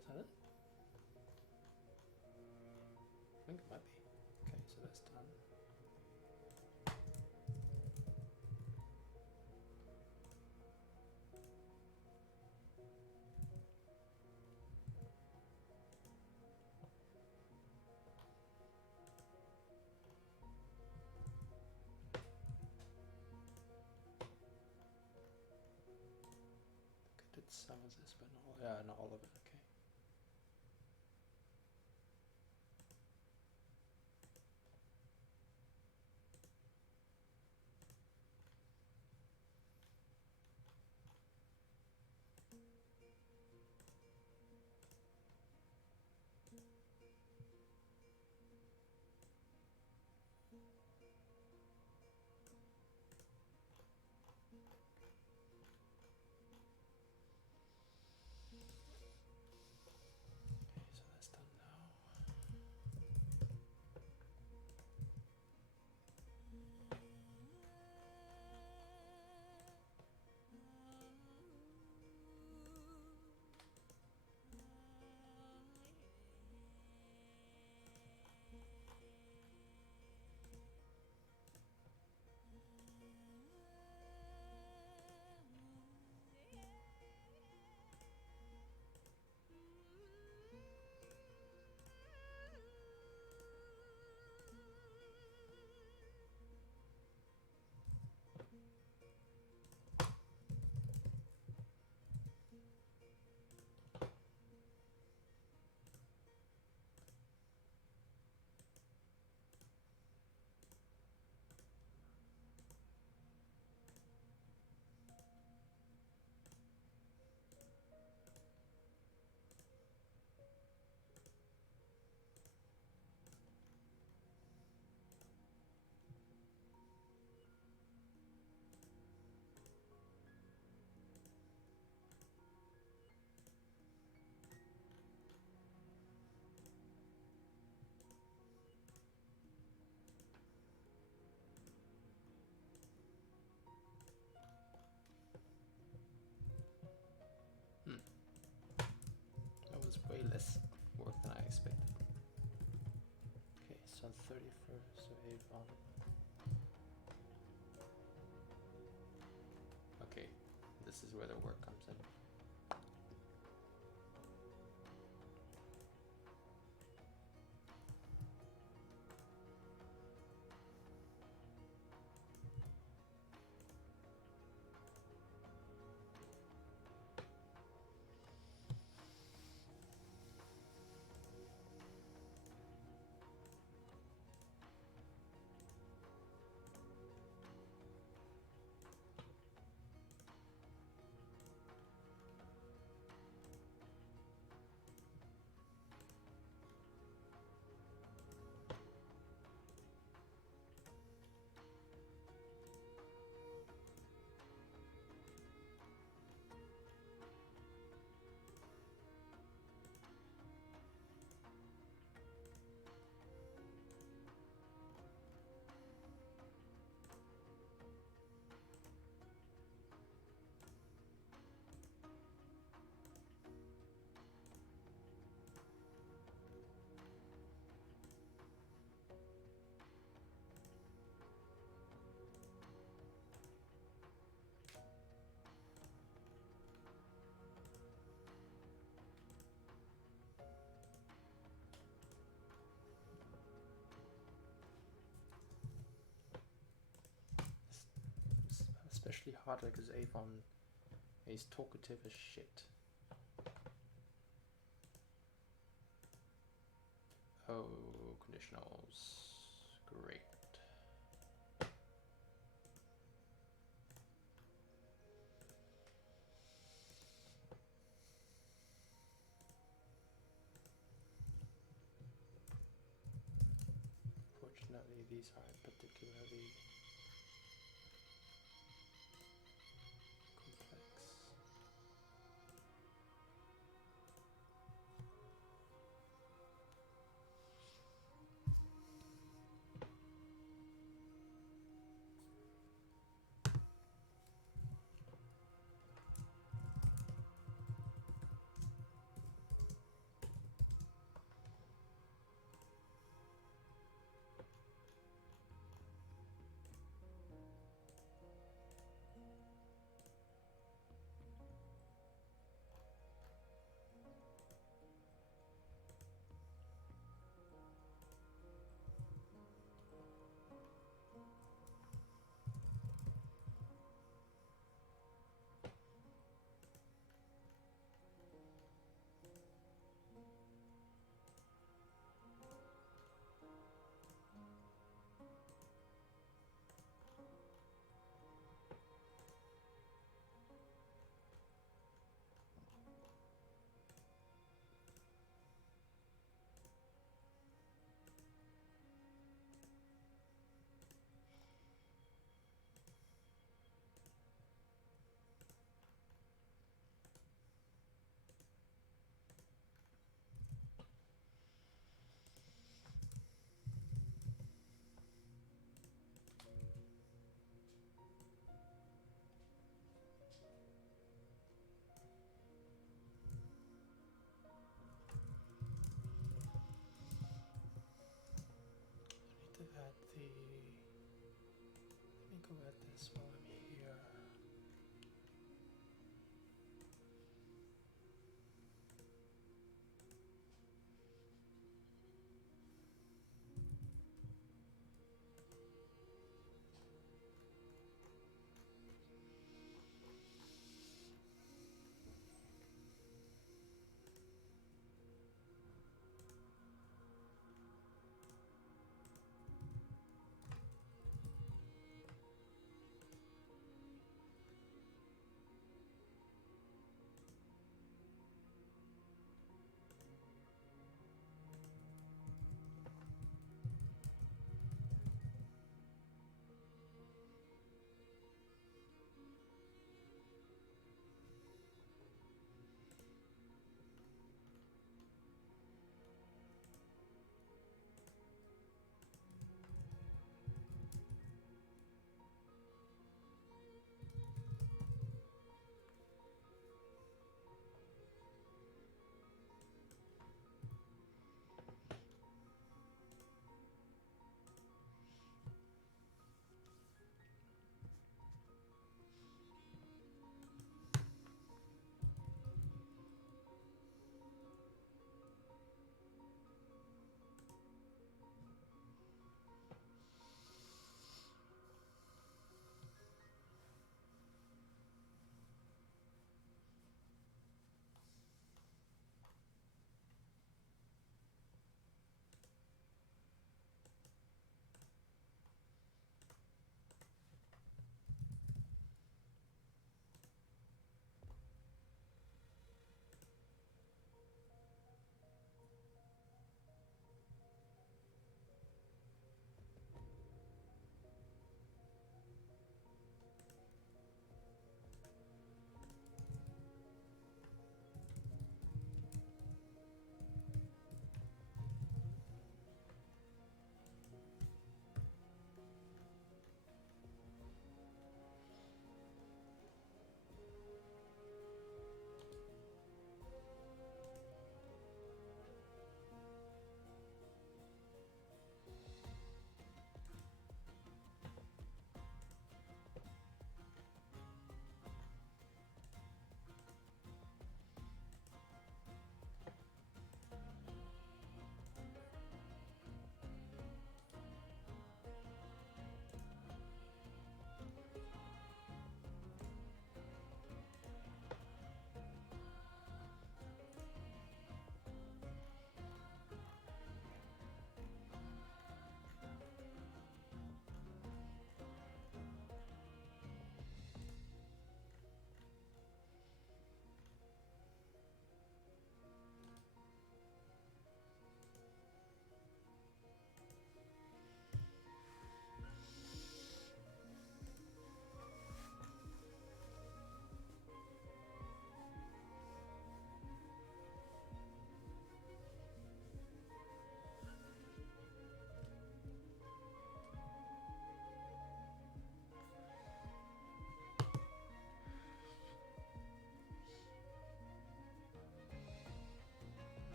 Is that it? I think it might be. Okay, so that's done. I did some of this, but not all of it. Okay. 31st of Avon. Okay, this is where the work comes in. Especially harder because Avon is talkative as shit. Oh, conditionals. Great. Fortunately, these aren't particularly complex. Let me go at this while I'm here.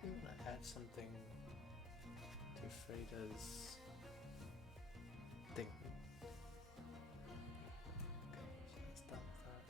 probably want to add something to Freda's thing. Okay, so let's start with that.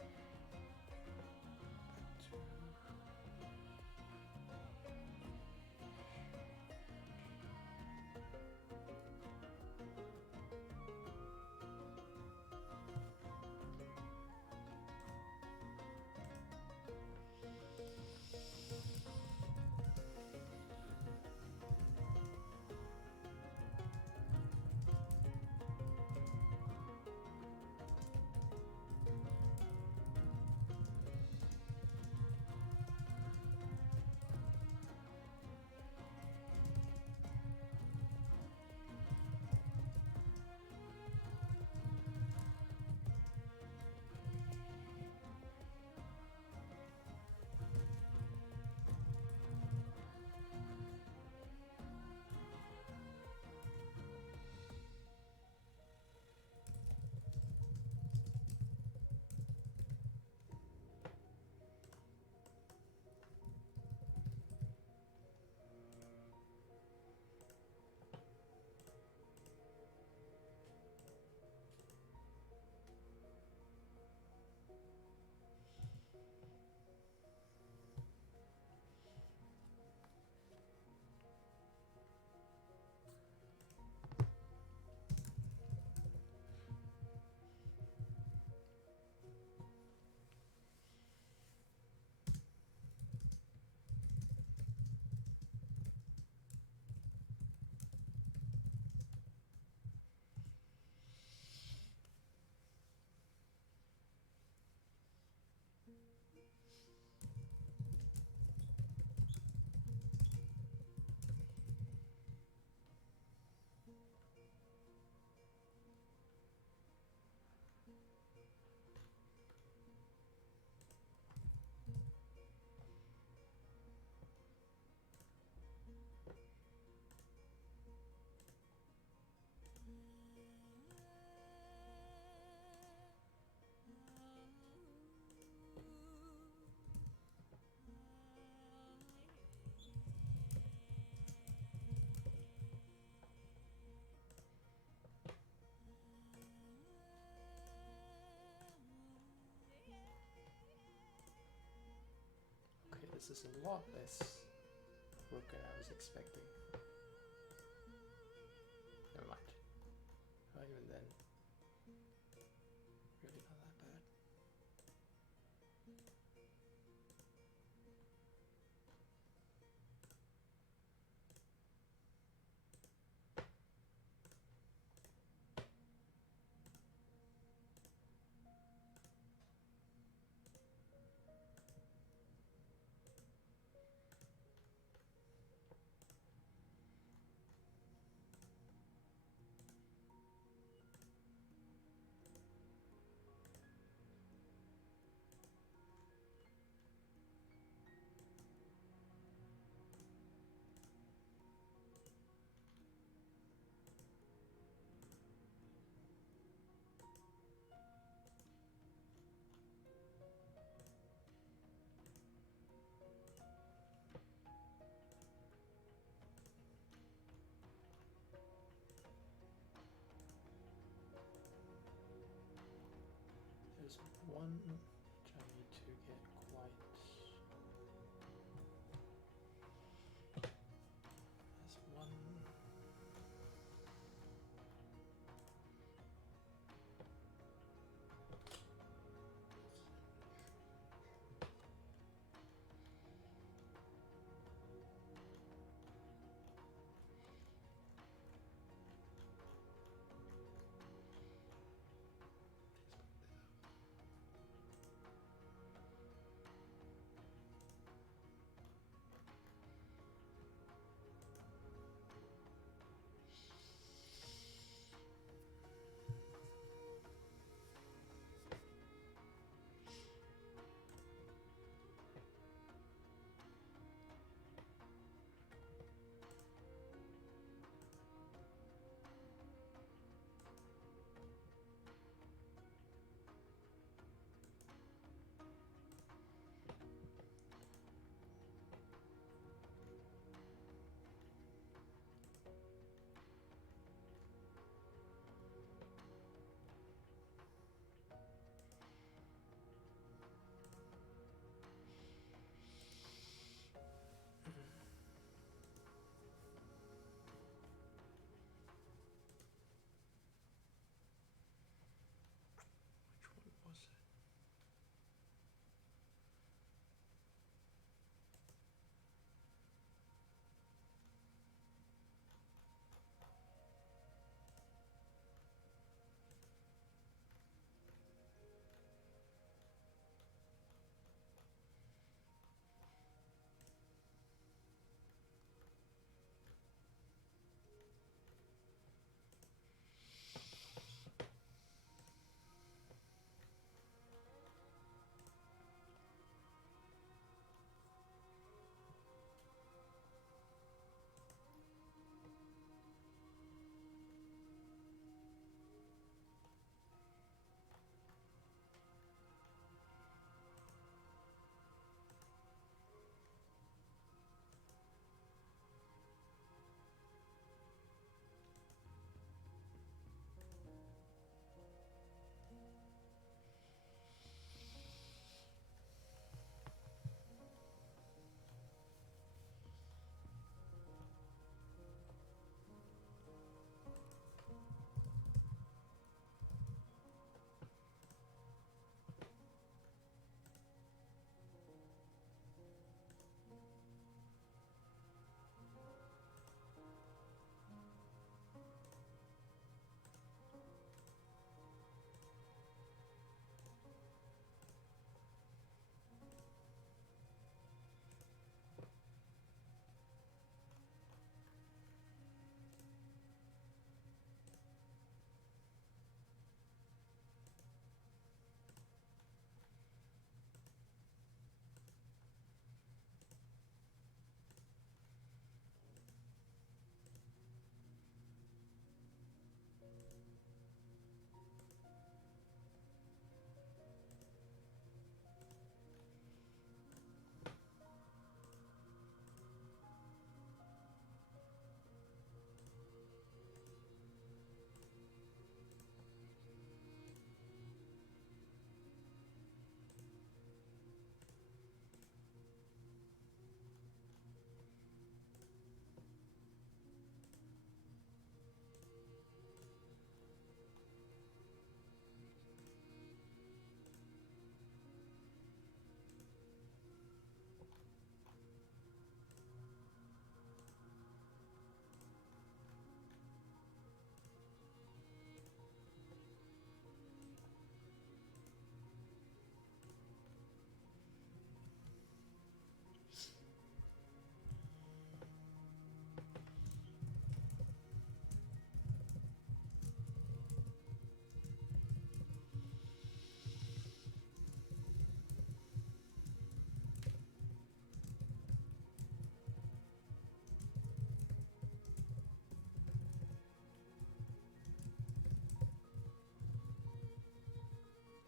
Okay, this is a lot less work than I was expecting. Never mind. Even then, really not that bad.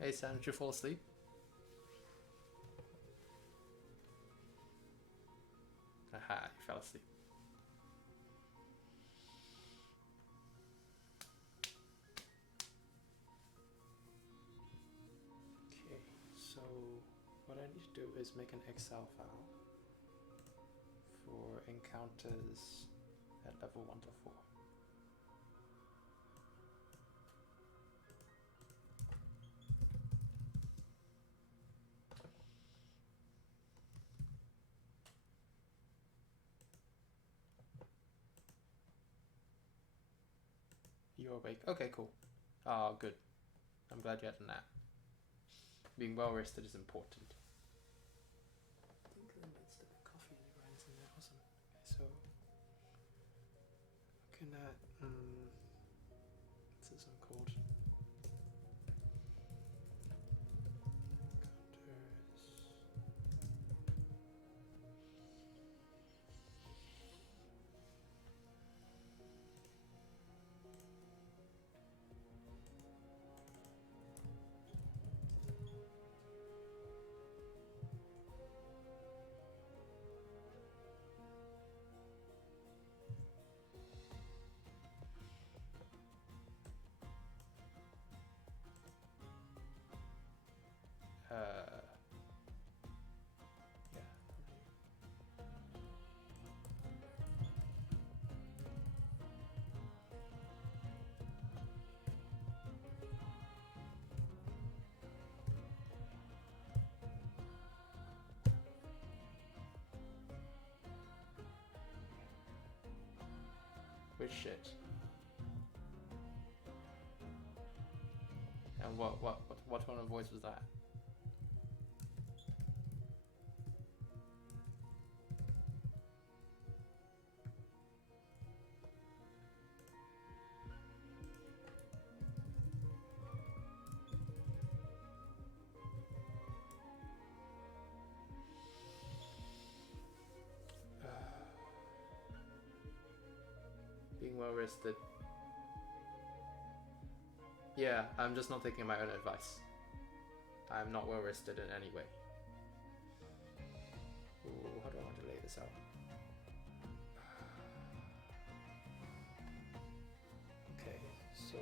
Hey Sam, did you fall asleep? Aha, you fell asleep. Okay, so what I need to do is make an Excel file for encounters at level 1 to 4. You're awake. Okay, cool. Oh, good. I'm glad you had a nap. Being well rested is important. I think there needs to be coffee grinds in there. Awesome. Okay, so looking at what's this one called? Encounters. Yeah, Which shit? And what tone of voice was that? Being well rested. Yeah, I'm just not taking my own advice. I'm not well rested in any way. Ooh, how do I want to lay this out? okay, so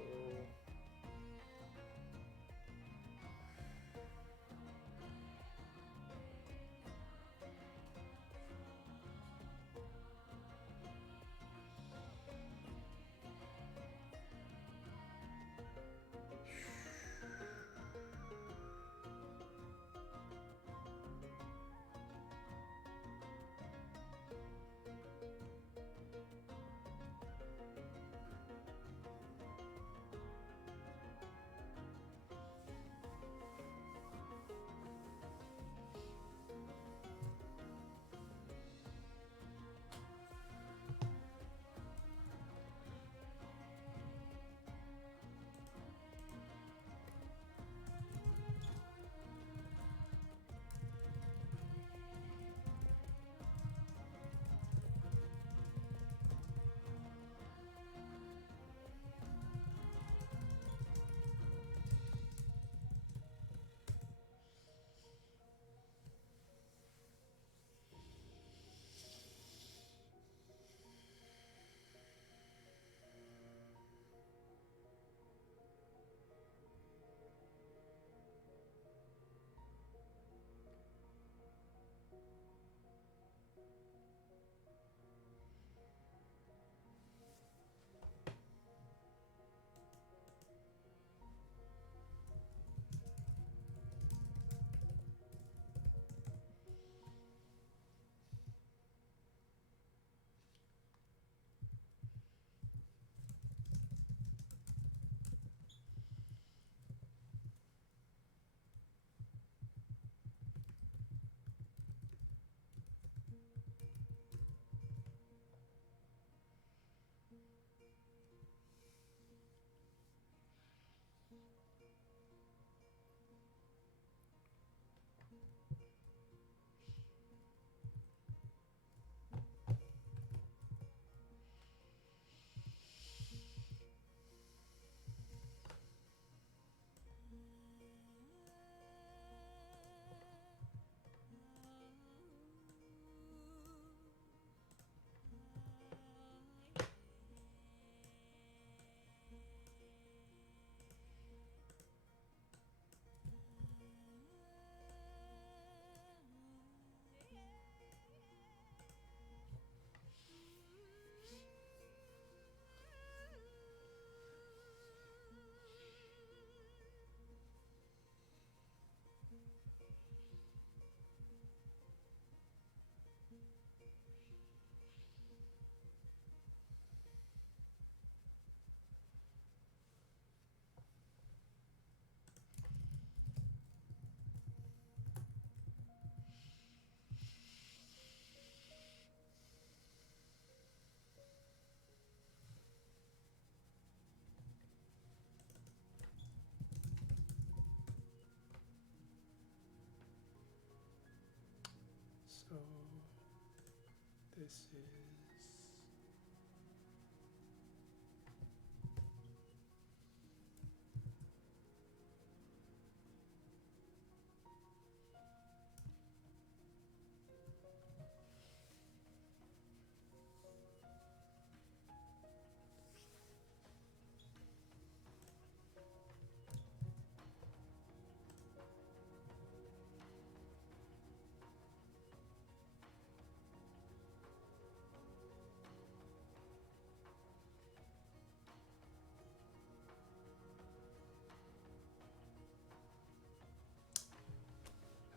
This is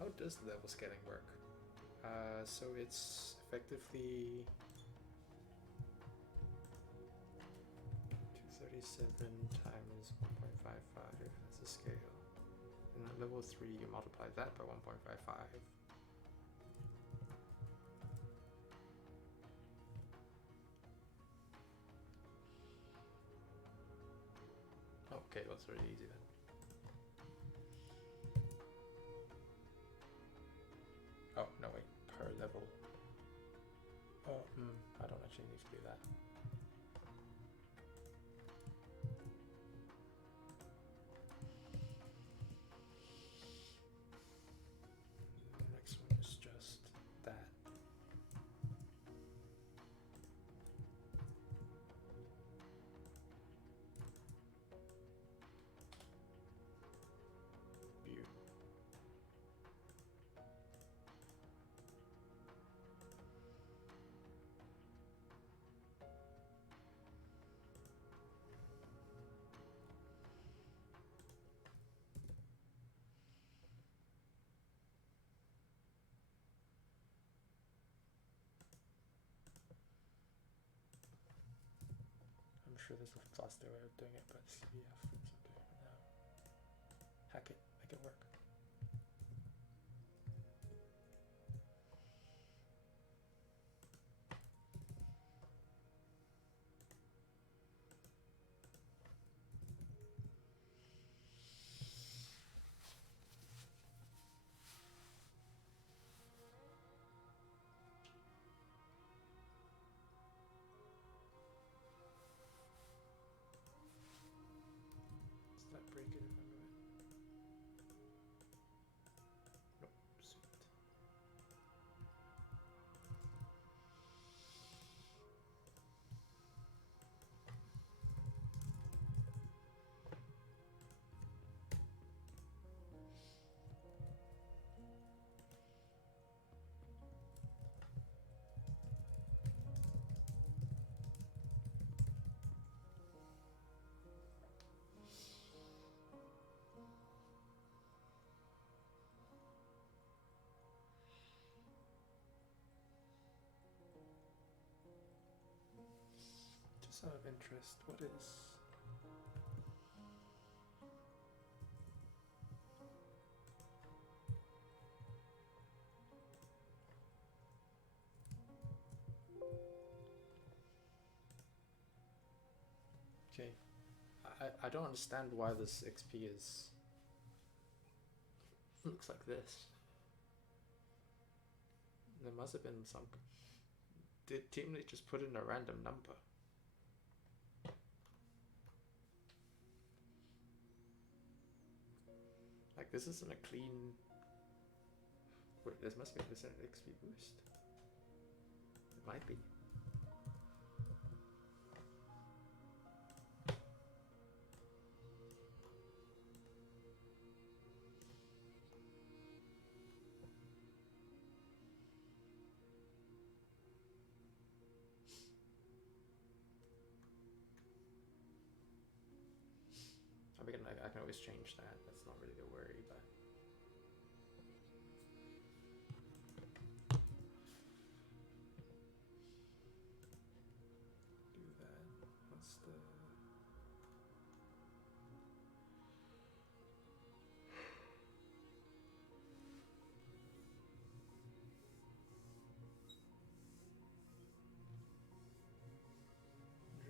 how does the level scaling work? So it's effectively 237 times 1.55 as a scale. And at level 3 you multiply that by 1.55. Okay, that's really easy then. Oh, no wait, per level. Oh, I don't actually need to do that. The next one is just that. View. I'm sure there's a faster way of doing it, but CBF, so I'm doing it now. Hack it, make it work. Does that break it if I move it? Nope, sweet. Just out of interest, what is... Okay, I don't understand why this XP is... looks like this. There must have been some... Did Teamlead just put in a random number? Like, this isn't a clean... Wait, this must be a percent XP boost. It might be. I mean, I can always change that. That's not really the worry, but... do that. What's the...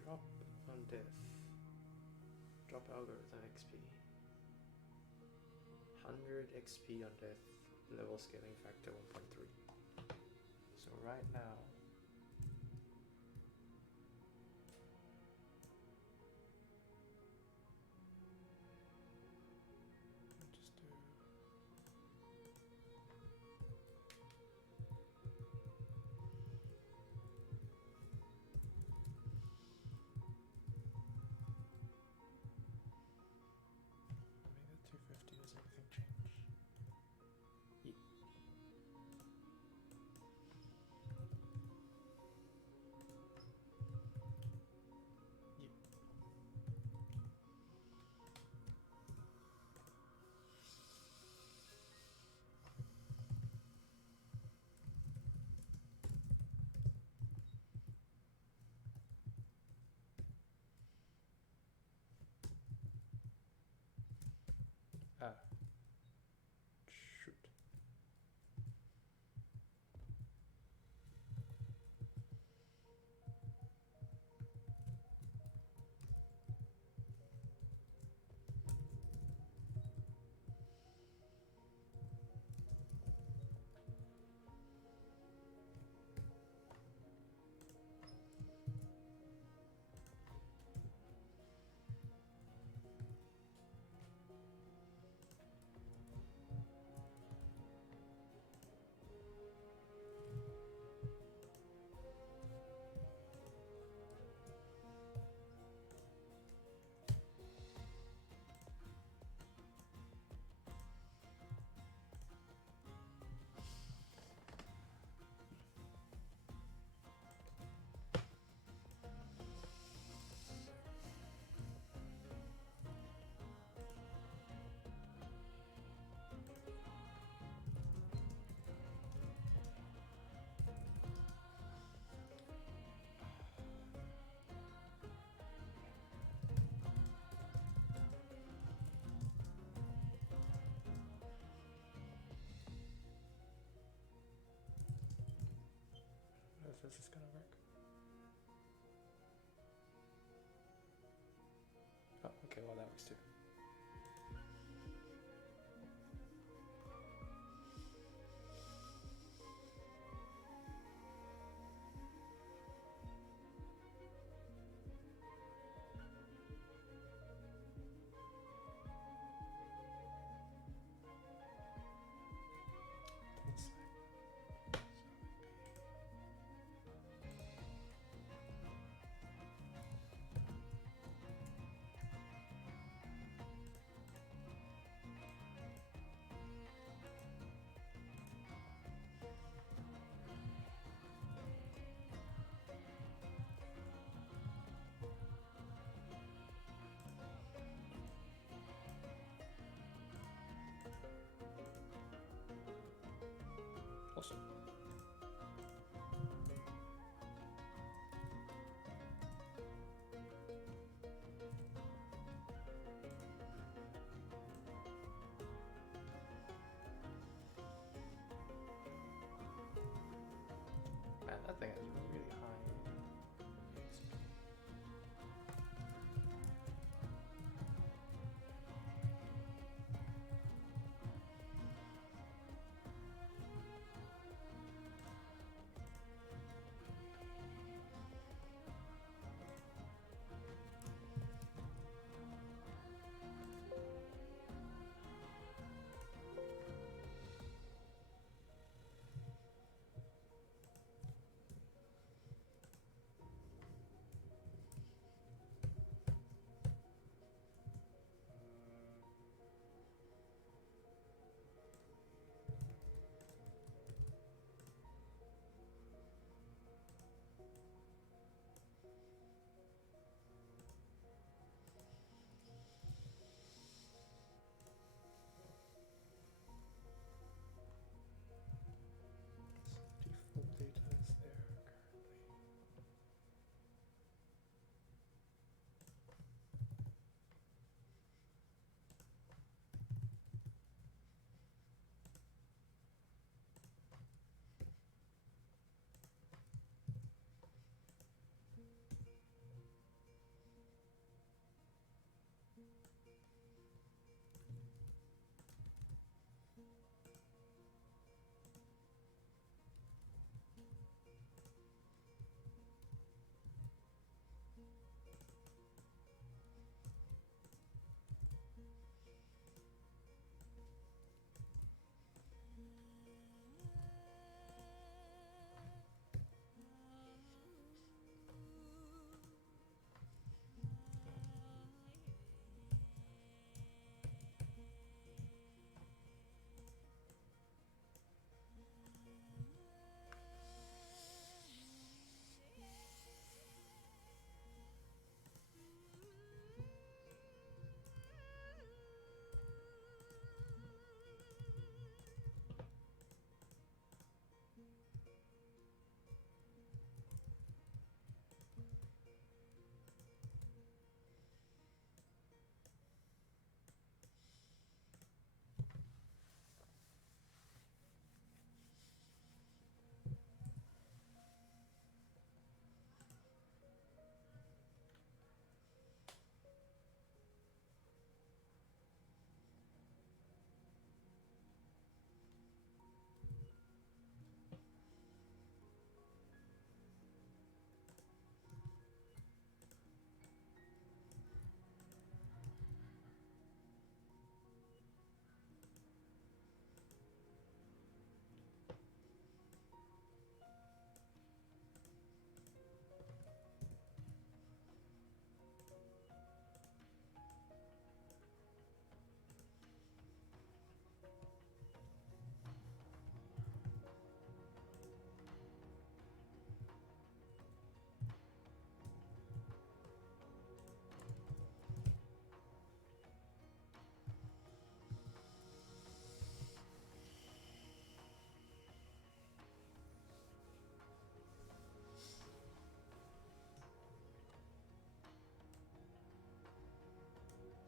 Drop on death. Drop algorithm XP. 100 XP on death. Level scaling factor 1.3. So right now, this is gonna work. Oh, okay, well that works too. Awesome. Man, that thing is really high. Default data is there currently.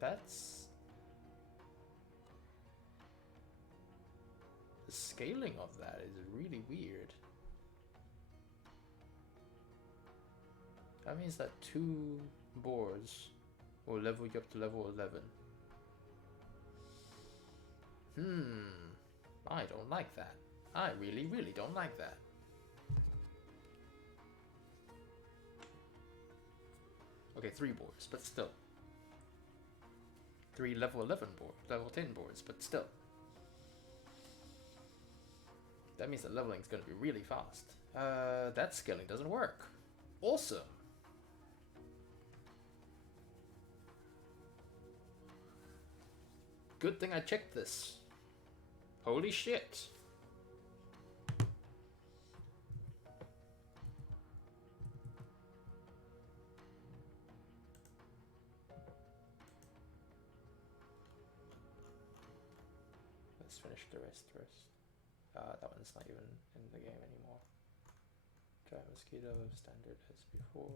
That's... the scaling of that is really weird. That means that 2 boards will level you up to level 11. I don't like that. I really, really don't like that. Okay, 3 boards, but still. 3 level 11 boards, level 10 boards, but still. That means that leveling is going to be really fast. That scaling doesn't work. Awesome. Good thing I checked this. Holy shit. Let's finish the rest first. That one's not even in the game anymore. Try mosquito, standard as before.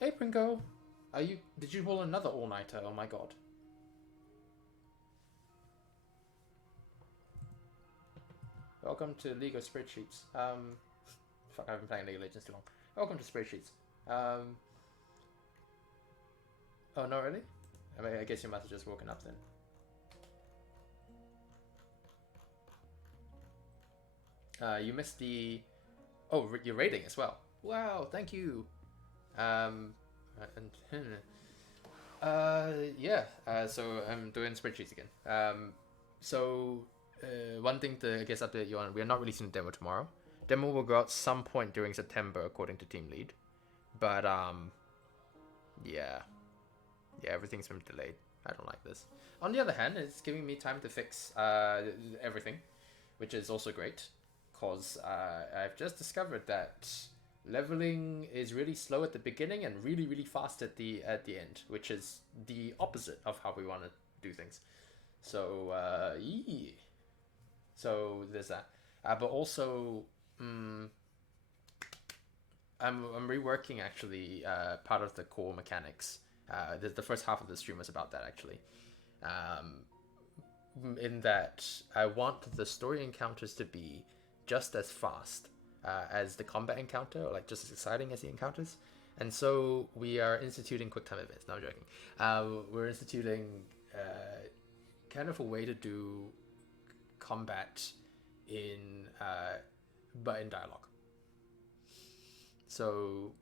Hey Pringo, did you pull another all-nighter? Oh my god. Welcome to League of Spreadsheets. Fuck, I've been playing League of Legends too long. Welcome to Spreadsheets. Oh, no, really? I mean, I guess you must have just woken up then. You missed the... Oh, your rating as well. Wow, thank you. Yeah. So I'm doing spreadsheets again. One thing to, I guess, update you on, we're not releasing the demo tomorrow. Demo will go out some point during September, according to Team Lead. But, yeah, everything's been delayed. I don't like this. On the other hand, it's giving me time to fix everything, which is also great, because I've just discovered that leveling is really slow at the beginning and really, really fast at the end, which is the opposite of how we want to do things. So, yeah. So there's that. But also, I'm reworking actually part of the core mechanics. The first half of the stream was about that actually. In that I want the story encounters to be just as fast as the combat encounter, or like just as exciting as the encounters. And so we are instituting Quicktime Events. No, I'm joking. We're instituting kind of a way to do combat but in dialogue. So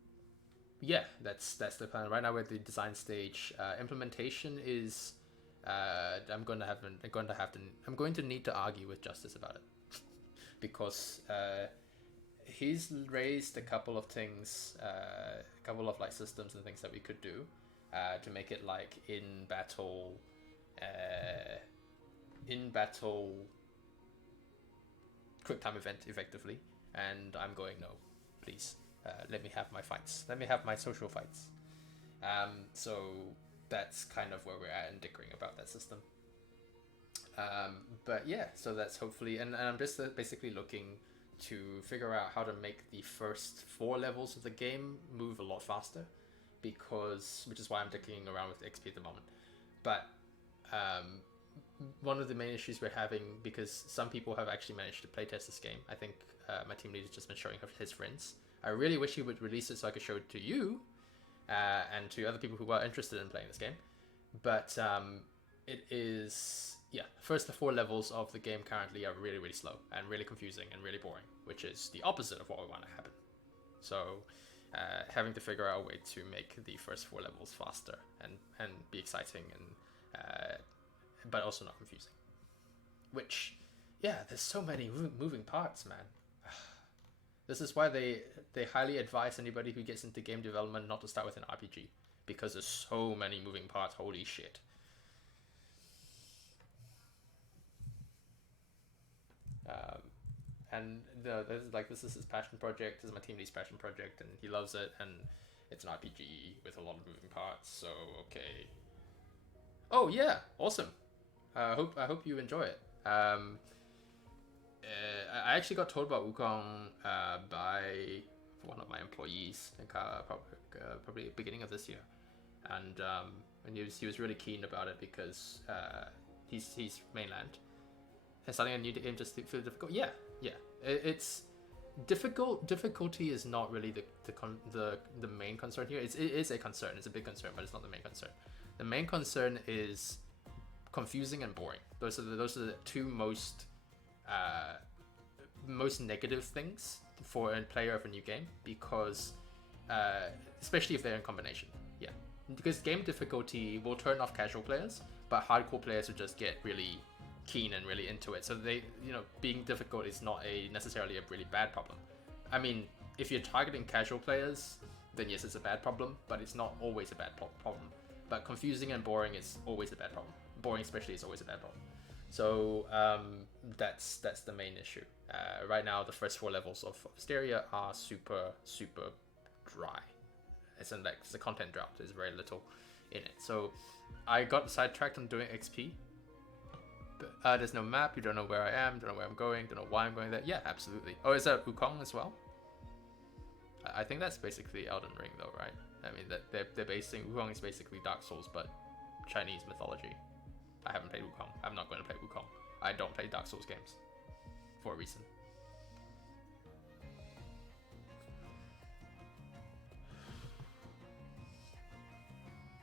yeah, that's the plan. Right now we're at the design stage. Implementation is I'm going to need to argue with Justice about it because he's raised a couple of things, a couple of like systems and things that we could do to make it like in battle QuickTime event effectively, and I'm going, no, please, let me have my fights, let me have my social fights. So that's kind of where we're at and dickering about that system. But yeah, so that's hopefully, and I'm just basically looking to figure out how to make the first 4 levels of the game move a lot faster, which is why I'm dickering around with XP at the moment. But one of the main issues we're having, because some people have actually managed to playtest this game, I think my team lead has just been showing his friends. I really wish he would release it so I could show it to you and to other people who are interested in playing this game. But it is, yeah, first 4 levels of the game currently are really, really slow and really confusing and really boring, which is the opposite of what we want to happen. So having to figure out a way to make the first 4 levels faster and be exciting and but also not confusing. Which, yeah, there's so many moving parts, man. This is why they highly advise anybody who gets into game development not to start with an RPG, because there's so many moving parts. Holy shit. and this is his passion project. This is my team lead's passion project, and he loves it. And it's an RPG with a lot of moving parts. So okay. Oh yeah, awesome. I hope you enjoy it. I actually got told about Wukong by one of my employees, I think probably at the beginning of this year, and he was really keen about it because he's mainland, and starting a new game just feel difficult. Yeah, it's difficult. Difficulty is not really the main concern here. It is a concern. It's a big concern, but it's not the main concern. The main concern is confusing and boring. Those are the two most negative things for a player of a new game, because especially if they're in combination. Yeah, because game difficulty will turn off casual players, but hardcore players will just get really keen and really into it. So they, being difficult is not necessarily a really bad problem. I mean, if you're targeting casual players, then yes, it's a bad problem, but it's not always a bad problem. But confusing and boring is always a bad problem. Boring especially is always a bad problem. So that's the main issue. Right now, the first 4 levels of Asteria are super dry. It's the content drought. There's very little in it. So I got sidetracked on doing XP. But, there's no map. You don't know where I am. Don't know where I'm going. Don't know why I'm going there. Yeah, absolutely. Oh, is that Wukong as well? I think that's basically Elden Ring, though, right? I mean, that they're basing Wukong is basically Dark Souls, but Chinese mythology. I haven't played Wukong. I'm not going to play Wukong. I don't play Dark Souls games for a reason.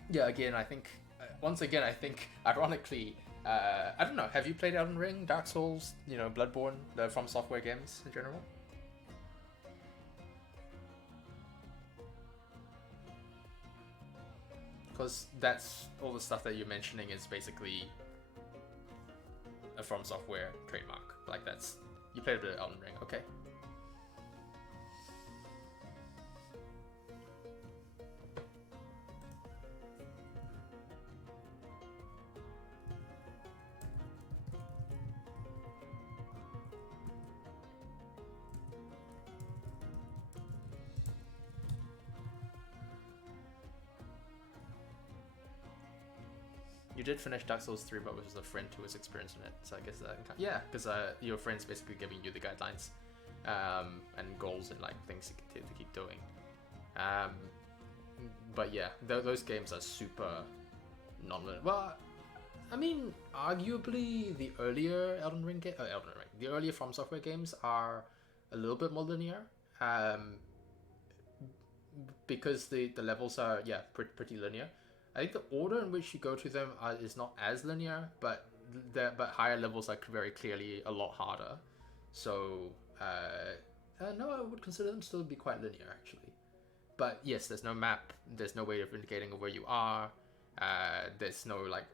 Yeah, again, I think ironically, I don't know. Have you played Elden Ring, Dark Souls, Bloodborne, the From Software games in general? Because that's all the stuff that you're mentioning is basically a From Software trademark. Like that's, you played a bit of Elden Ring, okay. You did finish Dark Souls 3, but it was a friend who was experiencing it. So I guess yeah, because your friend's basically giving you the guidelines and goals and like things to keep doing. But yeah, those games are super non-linear. Well, I mean, arguably the earlier the earlier From Software games are a little bit more linear. Because the levels are pretty linear. I think the order in which you go to them is not as linear, but higher levels are very clearly a lot harder. So no, I would consider them still to be quite linear actually. But yes, there's no map. There's no way of indicating where you are. There's no like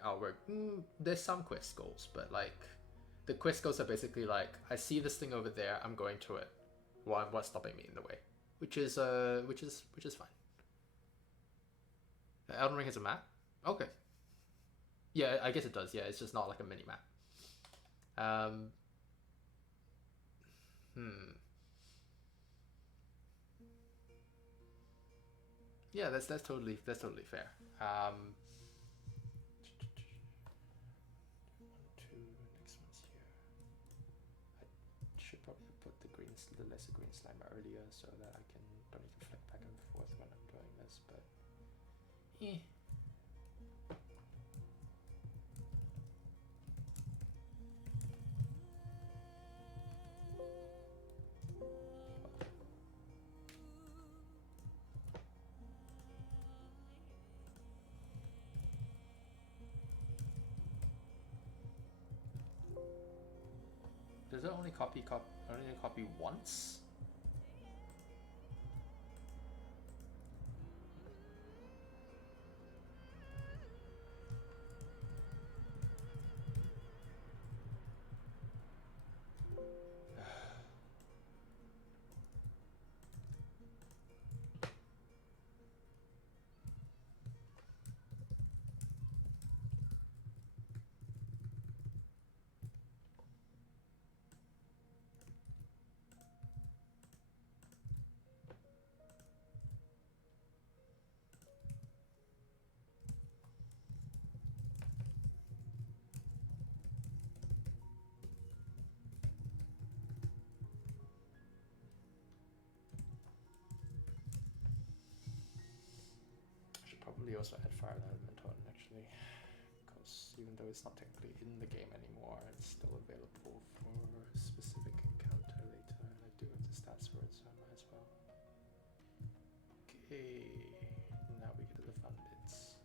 there's some quest goals, but like the quest goals are basically like, I see this thing over there, I'm going to it. What's stopping me in the way? Which is fine. Elden Ring has a map? Okay. Yeah, I guess it does. Yeah, it's just not like a mini map. Yeah, that's totally fair. Next one's here. I should probably put the lesser green slime earlier so that I don't need to flick back and forth when I'm doing this, but yeah. Does it only copy once? should probably also add fire element on actually, because even though it's not technically in the game anymore, it's still available for a specific encounter later, and I do have the stats for it, so I might as well. Okay, now we get to the fun bits.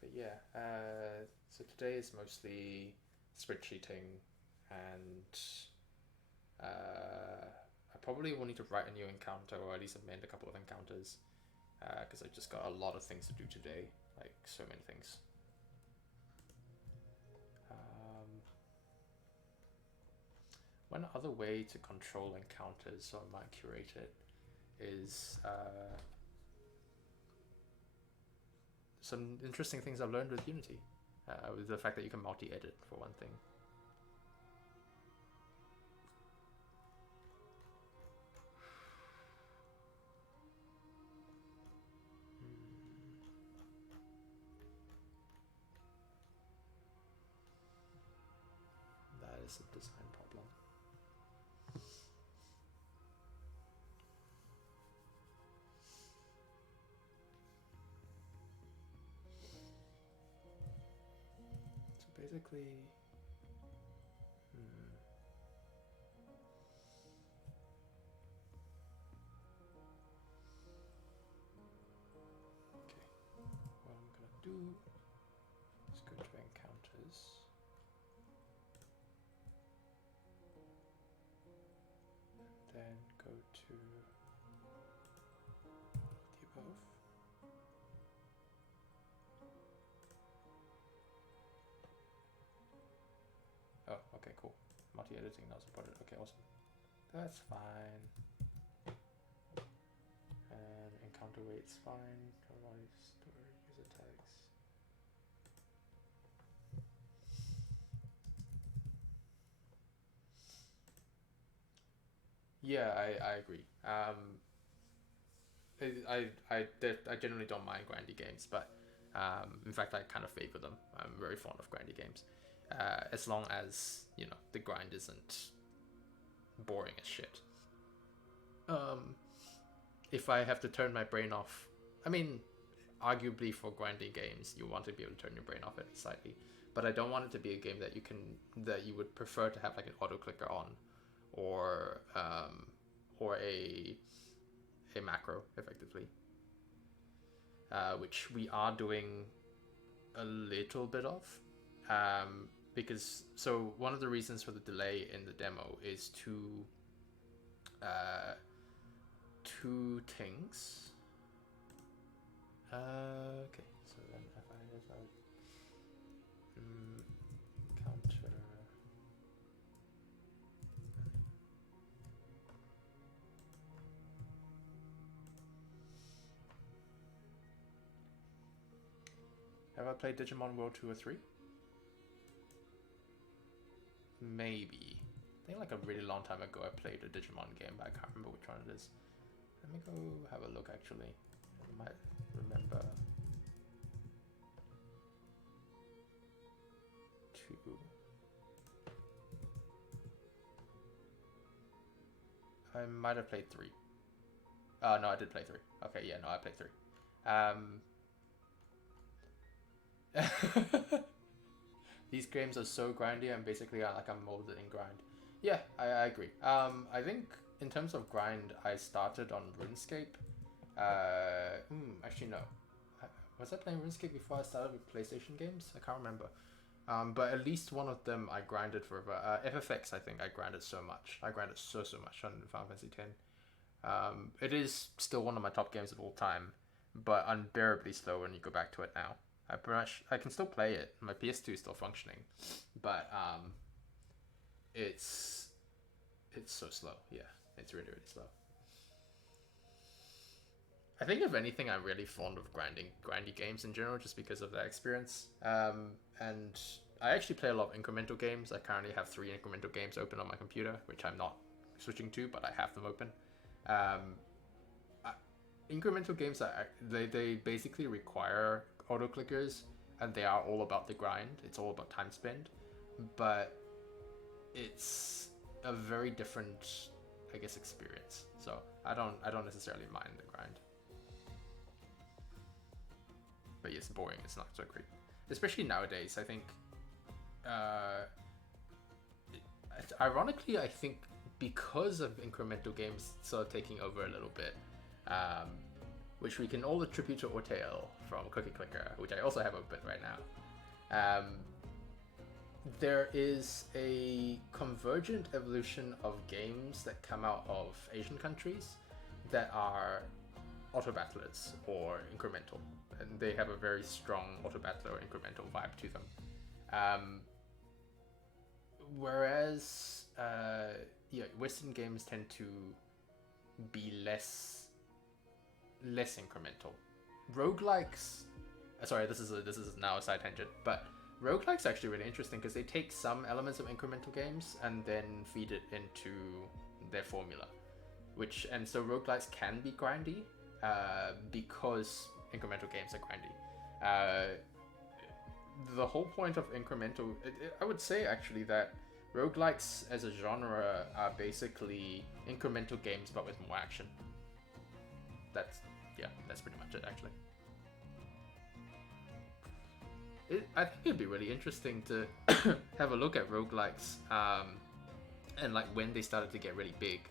But yeah, so today is mostly spreadsheeting, and I probably will need to write a new encounter, or at least amend a couple of encounters, because I just got a lot of things to do today, like so many things. One other way to control encounters or might curate it is some interesting things I've learned with Unity, with the fact that you can multi-edit, for one thing. That is a design problem. So basically, okay, what I'm gonna do is go to encounters, then go to the above. Oh, okay, cool. Multi-editing not supported. Okay, awesome. That's fine. And encounter weight's fine. Otherwise, store user tags. Yeah, I agree. I generally don't mind grindy games, but in fact I kind of favor them. I'm very fond of grindy games, as long as the grind isn't boring as shit. If I have to turn my brain off, I mean, arguably for grinding games, you want to be able to turn your brain off at slightly, but I don't want it to be a game that you would prefer to have like an auto clicker on, or a macro effectively, which we are doing a little bit of, because so one of the reasons for the delay in the demo is two things. Okay, so then if I counter. Have I played Digimon World 2 or 3? Maybe. think like a really long time ago I played a Digimon game, but I can't remember which one it is. Let me go have a look actually. I might remember. Two. I might have played 3. Oh no, I did play 3. Okay, yeah, no, I played 3. These games are so grindy, and basically like I'm molded in grind. Yeah, I agree. I think in terms of grind, I started on RuneScape. Actually no. Was I playing RuneScape before I started with PlayStation games? I can't remember. But at least one of them I grinded forever. FFX, I think I grinded so much. I grinded so much on Final Fantasy X. It is still one of my top games of all time, but unbearably slow when you go back to it now. I can still play it. My PS2 is still functioning, but it's so slow. Yeah, it's really slow. I think if anything, I'm really fond of grindy games in general, just because of that experience. And I actually play a lot of incremental games. I currently have 3 incremental games open on my computer, which I'm not switching to, but I have them open. Incremental games they basically require auto clickers, and they are all about the grind. It's all about time spent, but it's a very different, I guess, experience. So I don't necessarily mind the grind. But yes, boring. It's not so great, especially nowadays. I think, ironically, I think because of incremental games sort of taking over a little bit, which we can all attribute to Ortale from Cookie Clicker, which I also have open right now. There is a convergent evolution of games that come out of Asian countries that are auto battlers or incremental, and they have a very strong auto battler or incremental vibe to them. Whereas Western games tend to be less incremental. Roguelikes, sorry, this is now a side tangent, but roguelikes are actually really interesting because they take some elements of incremental games and then feed it into their formula, and so roguelikes can be grindy because incremental games are grindy. The whole point of incremental, I would say actually that roguelikes as a genre are basically incremental games but with more action. That's pretty much it actually. I think it'd be really interesting to have a look at roguelikes and like when they started to get really big,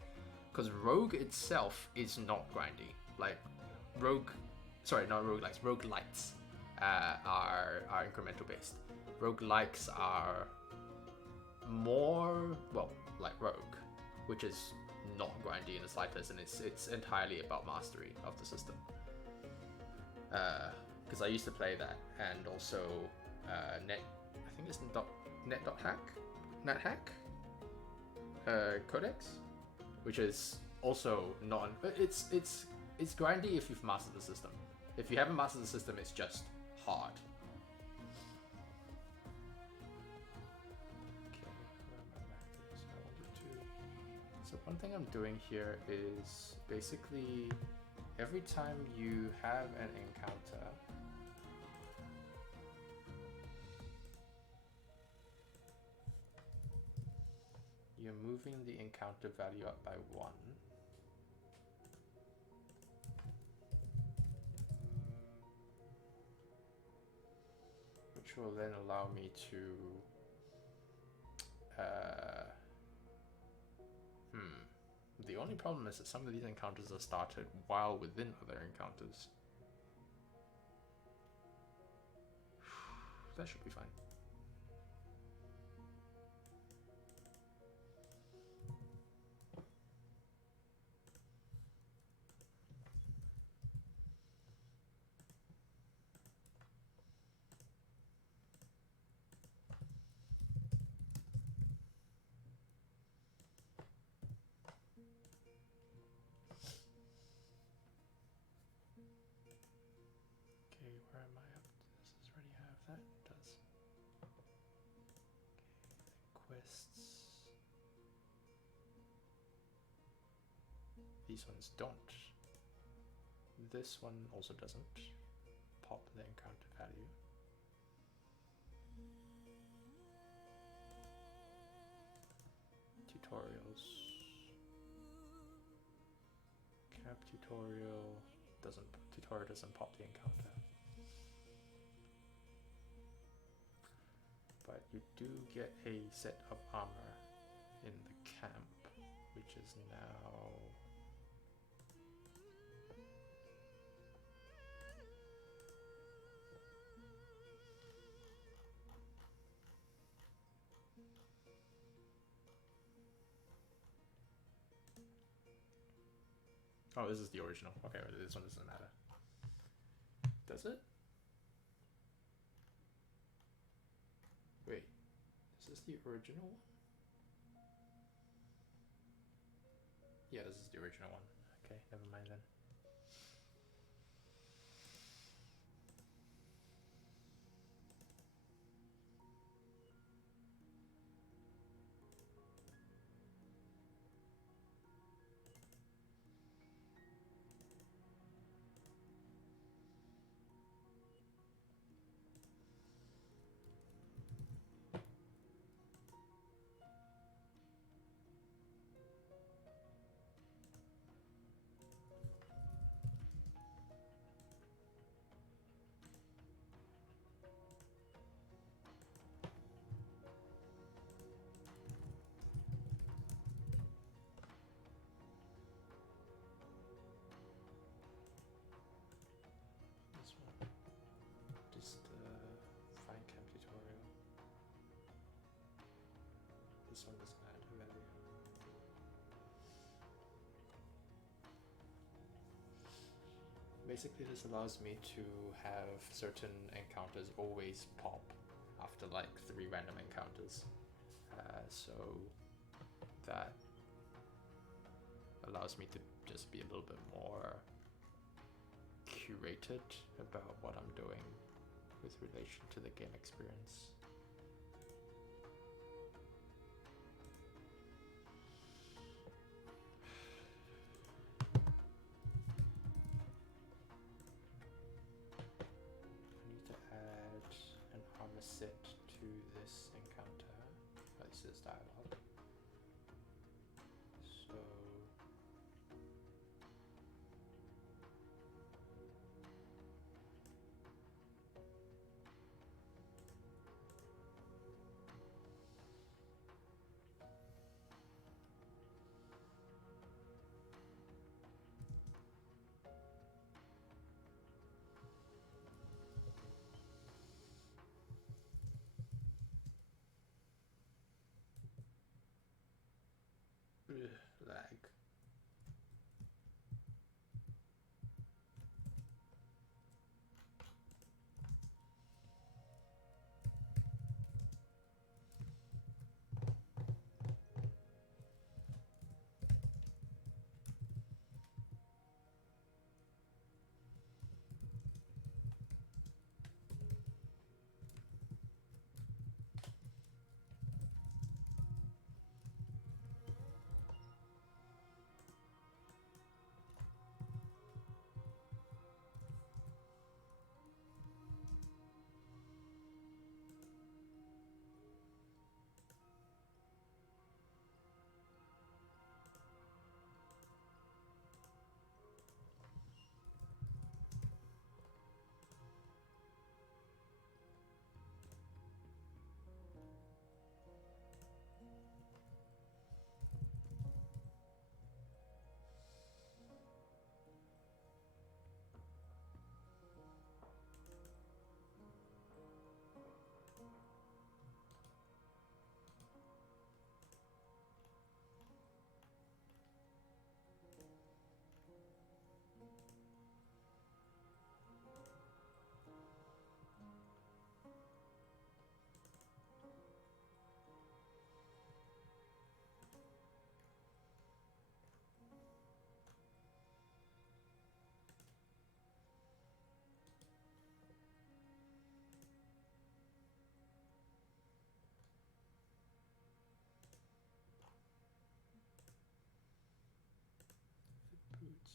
because Rogue itself is not grindy. Like not roguelikes. Roguelites are incremental based. Roguelikes are more like Rogue, which is not grindy in the slightest, and it's entirely about mastery of the system. Because I used to play that, and also I think it's NetHack Codex, which is also not. It's grindy if you've mastered the system. If you haven't mastered the system, it's just hard. So one thing I'm doing here is basically every time you have an encounter, you're moving the encounter value up by 1. Which will then allow me to the only problem is that some of these encounters are started while within other encounters. That should be fine. Okay, where am I up? Does this already have that? It does. These ones don't. This one also doesn't pop the encounter value. Tutorials. Camp tutorial doesn't pop the encounter. But you do get a set of armor in the camp, which is now oh, this is the original. Okay, this one doesn't matter. Does it? Wait, is this the original one? Yeah, this is the original one. Okay, never mind then. This one doesn't add a value. Basically, this allows me to have certain encounters always pop after like 3 random encounters. So that allows me to just be a little bit more curated about what I'm doing with relation to the game experience. Set to this encounter. Oh, this is dialogue. So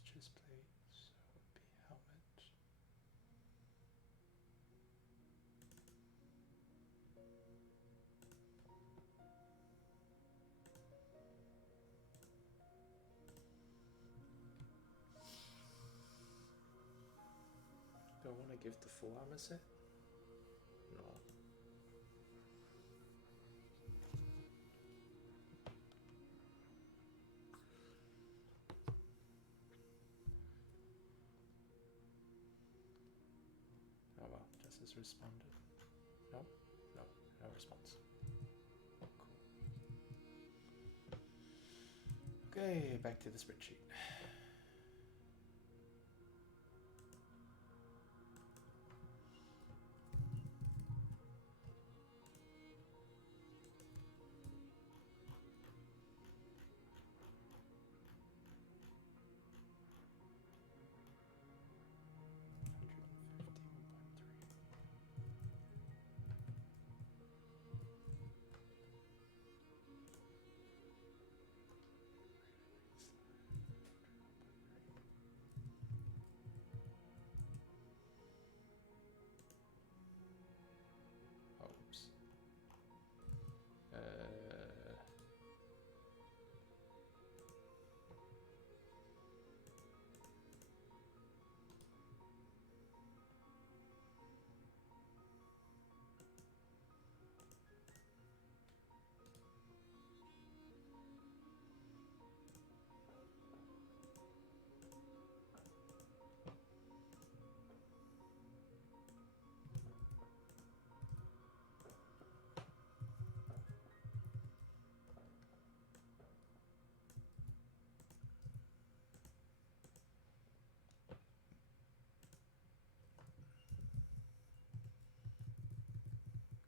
chest plate, so it would be helmet. Do I want to give the full armor set? No. Oh well, just as responded. No? No, no response. Cool. Okay, back to the spreadsheet. Oops.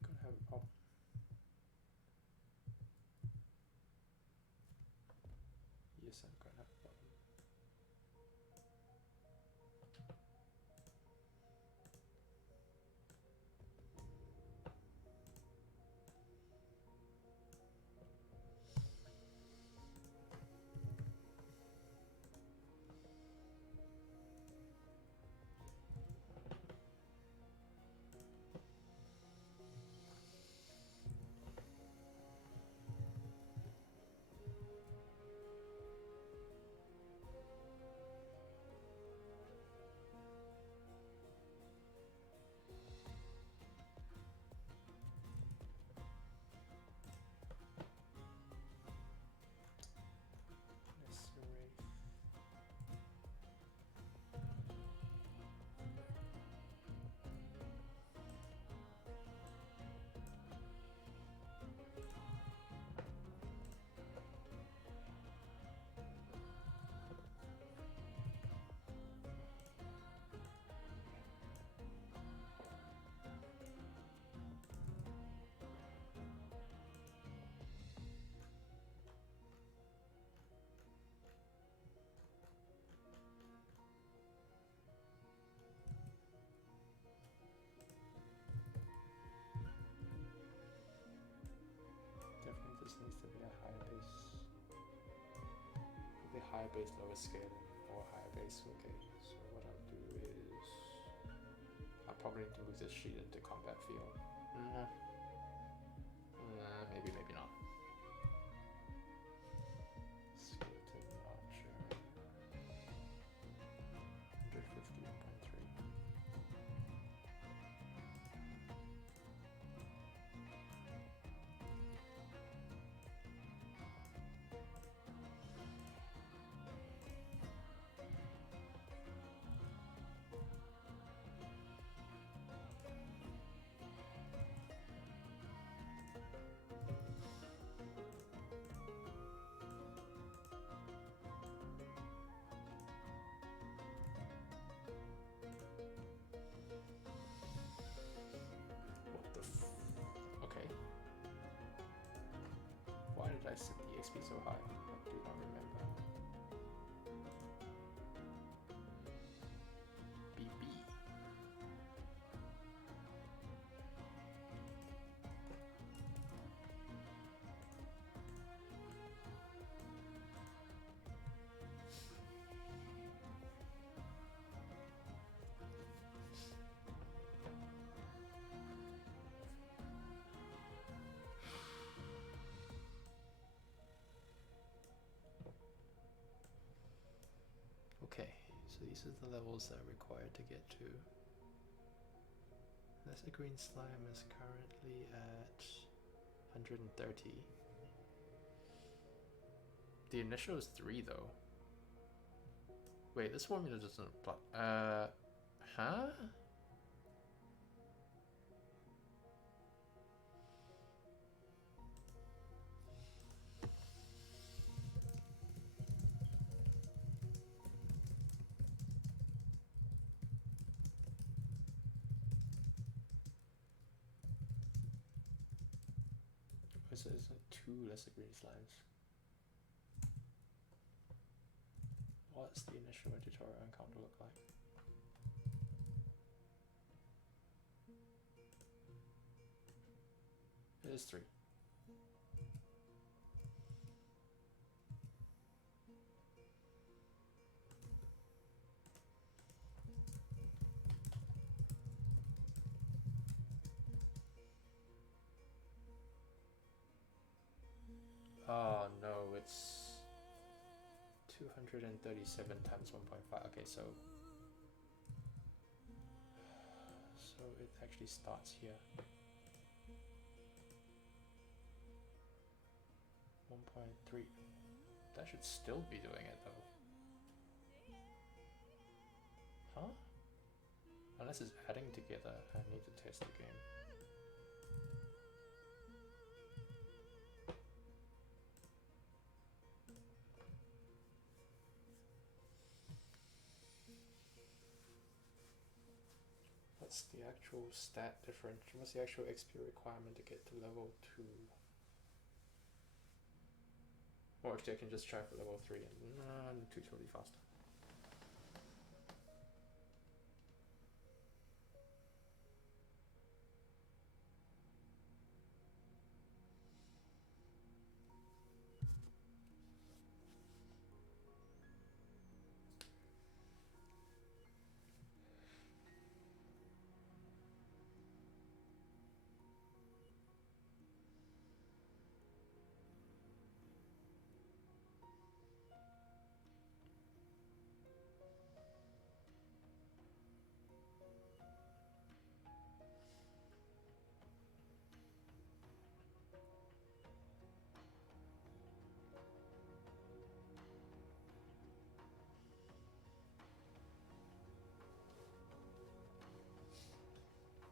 Gonna have a problem. Yes, I'm gonna have a problem. Necessary. Definitely this needs to be a higher base. The higher base, lower scaling, or higher base. Okay, so what I'll do is I'll probably need to move this sheet into combat field. Maybe, maybe not. Skeleton archer. 150.3. Okay. Why did I set the XP so high? I do not remember. BB. So these are the levels that are required to get to. Lesser green slime is currently at 130. The initial is 3 though. Wait, this formula doesn't apply. Huh? So it's like 2 lesser green slimes. What's the initial tutorial encounter look like? It is 3. Oh no, it's 237 times 1.5. Okay, so it actually starts here. 1.3. That should still be doing it though. Huh? Unless it's adding together, I need to test the game. What's the actual stat difference? What's the actual XP requirement to get to level 2? Or actually I can just try for level 3 and 2 totally faster.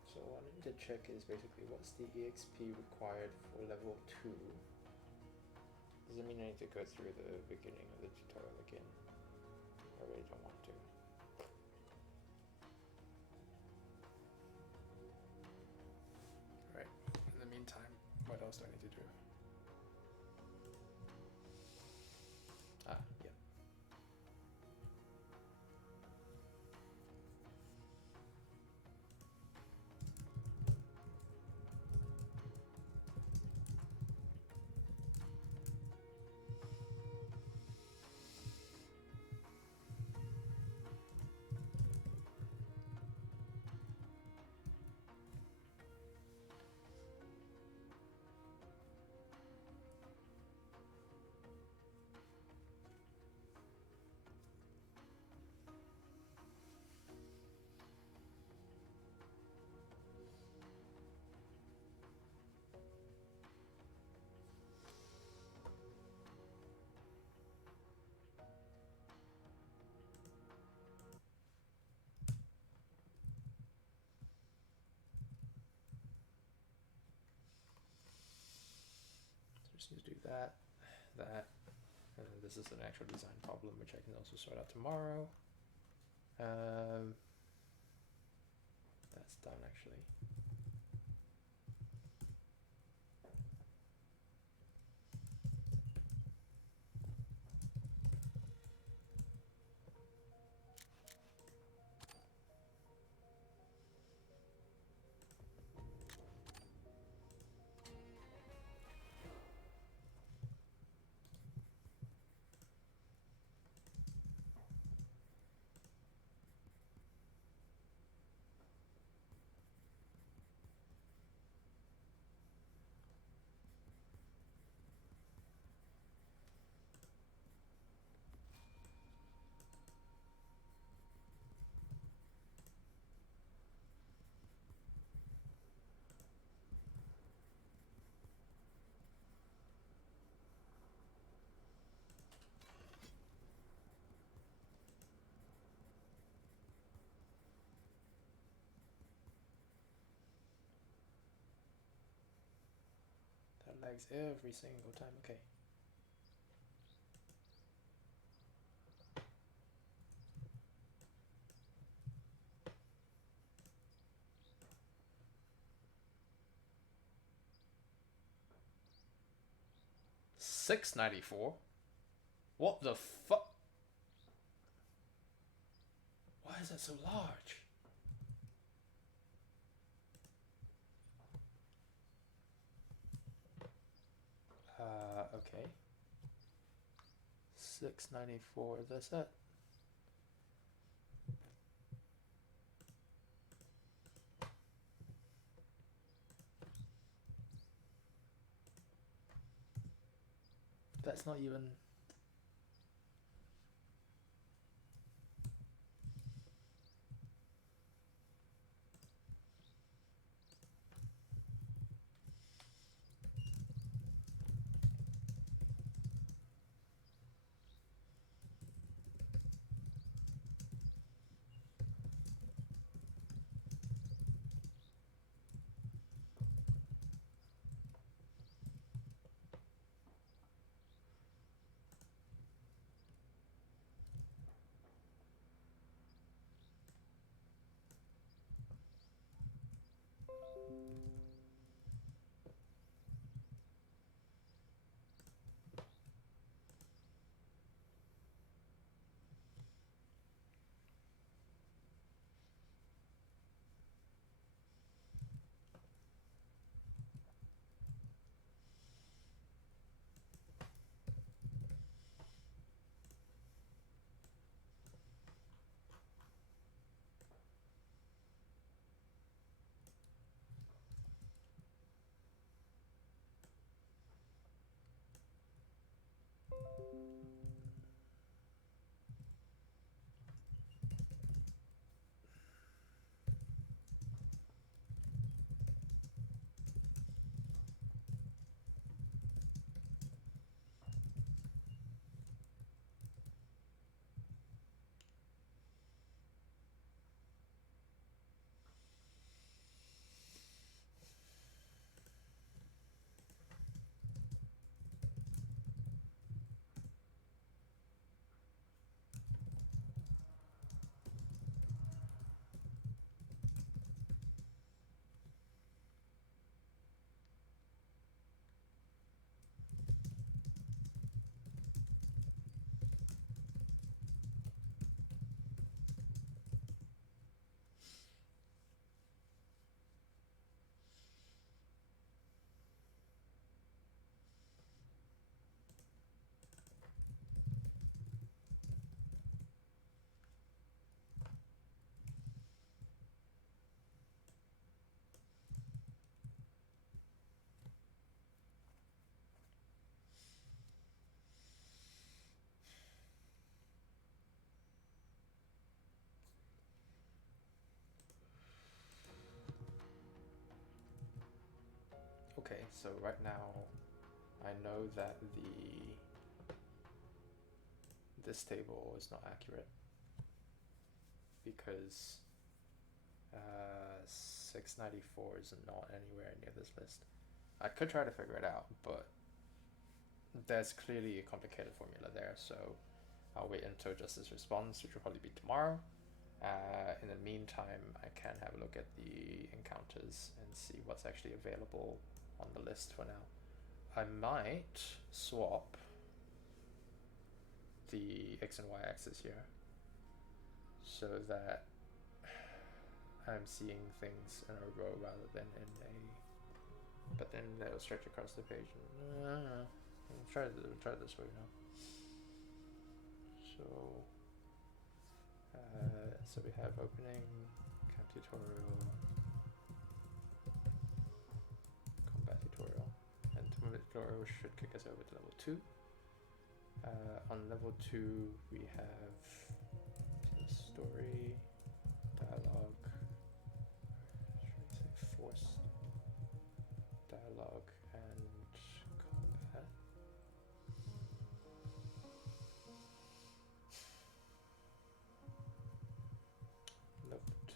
So what I need to check is basically what's the EXP required for level 2. Does it mean I need to go through the beginning of the tutorial again? I really don't want to. Right, in the meantime, what else do I need to do? Yeah. Just need to do that, and then this is an actual design problem which I can also sort out tomorrow. That's done actually. flags every single time. Okay. $6.94. What the fuck? Why is that so large? Okay. $6.94. That's it. That's not even. Okay, so right now I know that this table is not accurate because 694 is not anywhere near this list. I could try to figure it out, but there's clearly a complicated formula there, so I'll wait until Justice responds, which will probably be tomorrow. In the meantime, I can have a look at the encounters and see what's actually available on the list for now. I might swap the X and Y axis here so that I'm seeing things in a row rather than in a, but then that'll stretch across the page. Try this way now. So we have opening, camp tutorial, combat tutorial, and combat tutorial should kick us over to level 2. On level 2 we have story, dialogue, should we say forced dialogue, and combat. Level 2.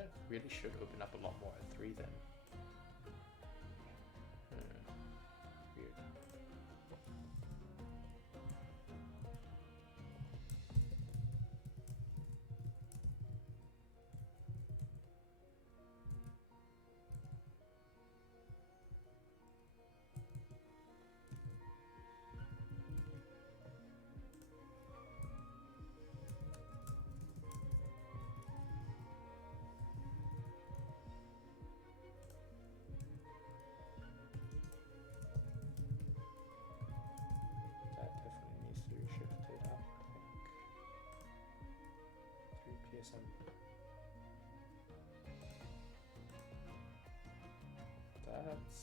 That really should open up a lot more at 3 then. Weird. That definitely needs to be shifted up, I think. 3 PSM. That's...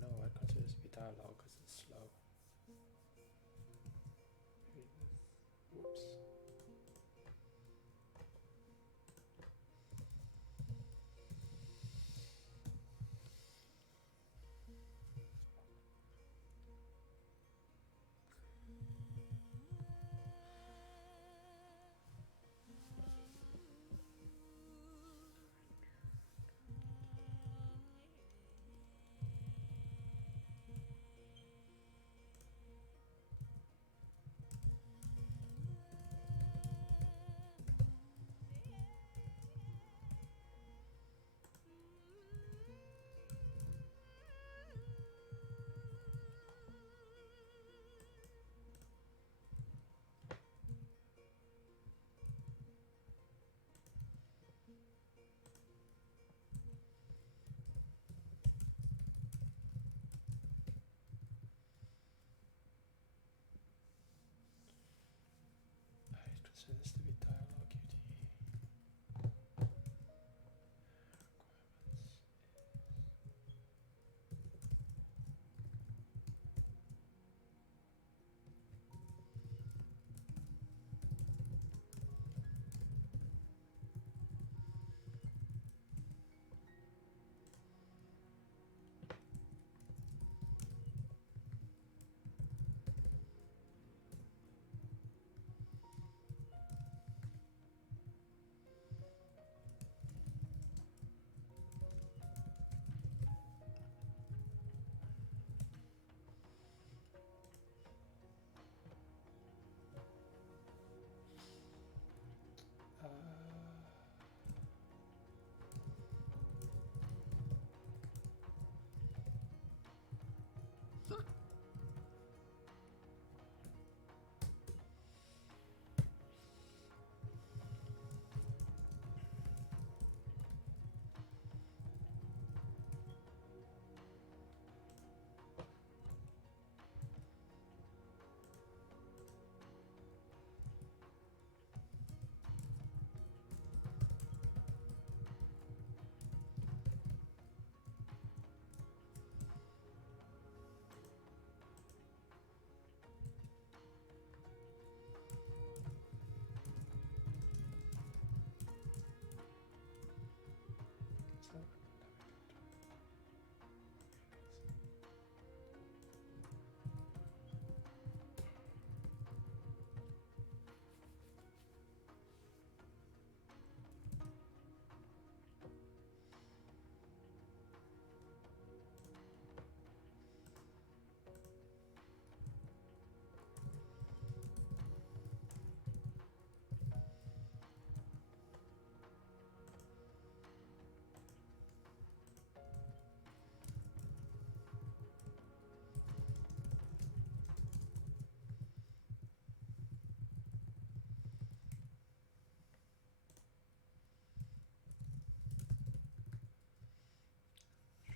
no, I consider this to be dialogue because it's slow. Whoops. I consider this to be dialogue UT.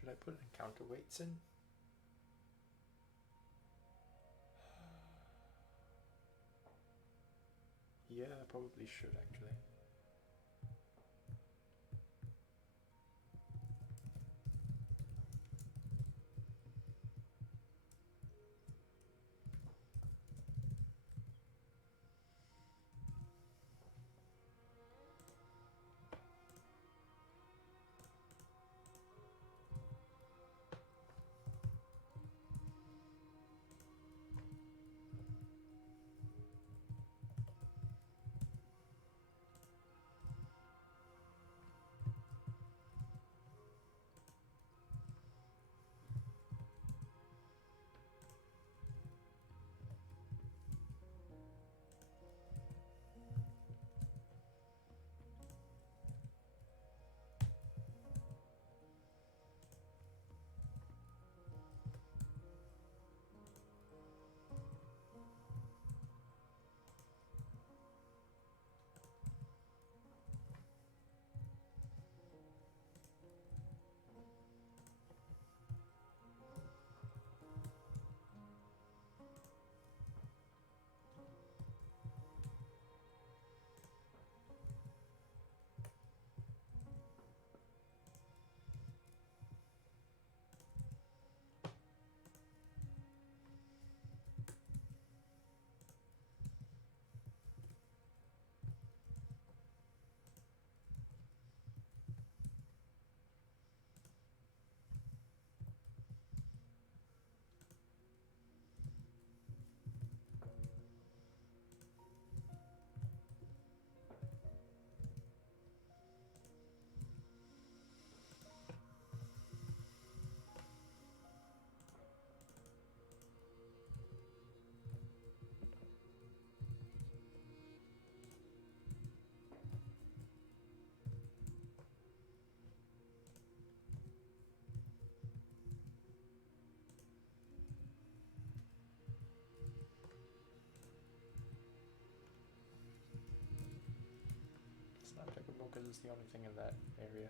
Should I put encounter weights in? Yeah, I probably should actually. It's not applicable because it's the only thing in that area.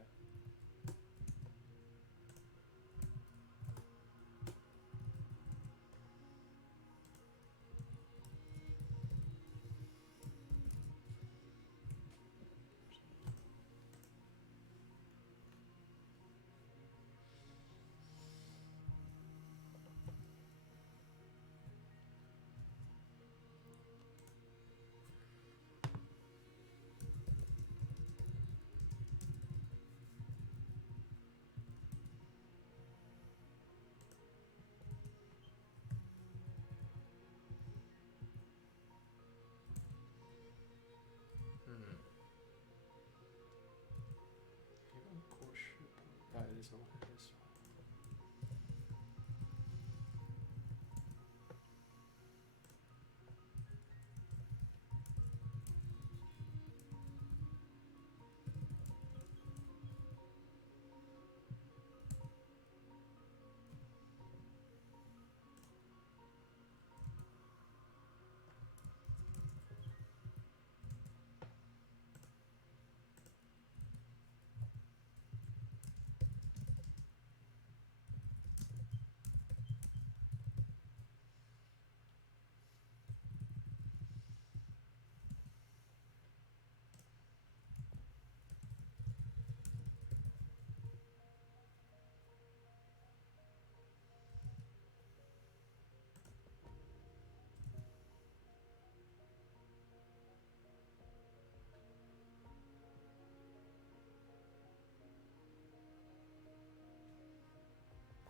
That is what it is.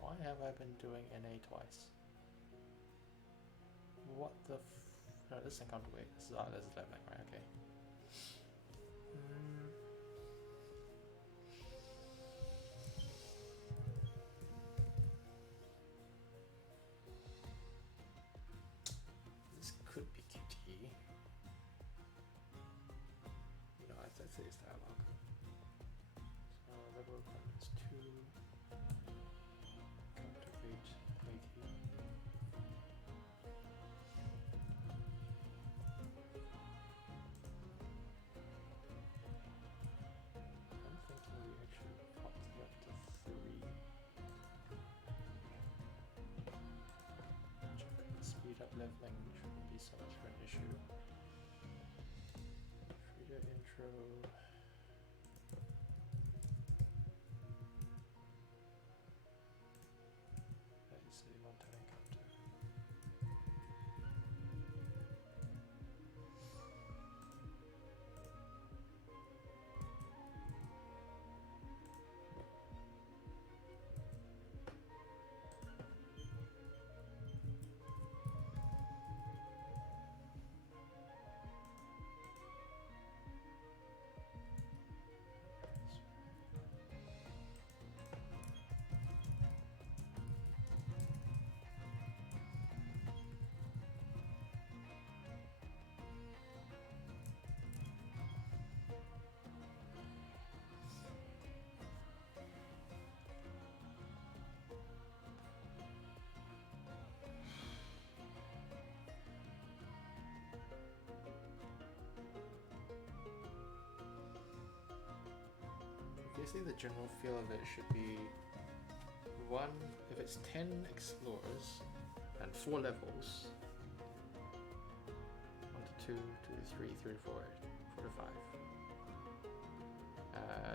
Why have I been doing NA twice? What the no, this is encounter weight. This is leveling, right? Okay. This could be QTE. No, I'd say it's dialogue. So level requirement is 2. Encounter weight 80. intro. That is a one-time encounter. Basically, the general feel of it should be if it's 10 explorers and 4 levels, 1 to 2, 2 to 3, 3 to 4, 4 to 5.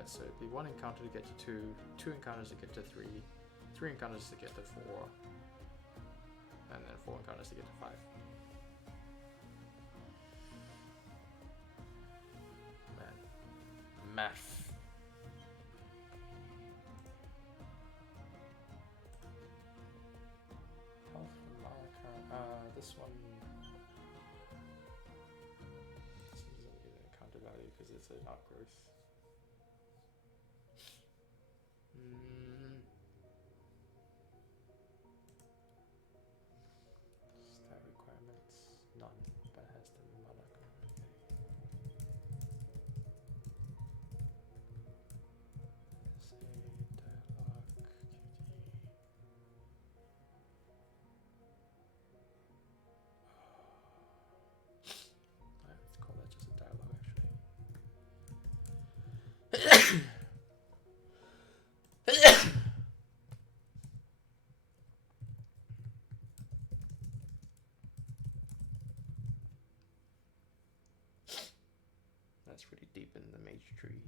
So it'd be 1 encounter to get to 2, 2 encounters to get to 3, 3 encounters to get to 4, and then 4 encounters to get to 5. Man. Math. This one seems like an encounter value because it's an outgrowth. Stat requirements, none, but has the monarch. Say dialogue QT. Let's call that just a dialogue actually. That's pretty deep in the mage tree.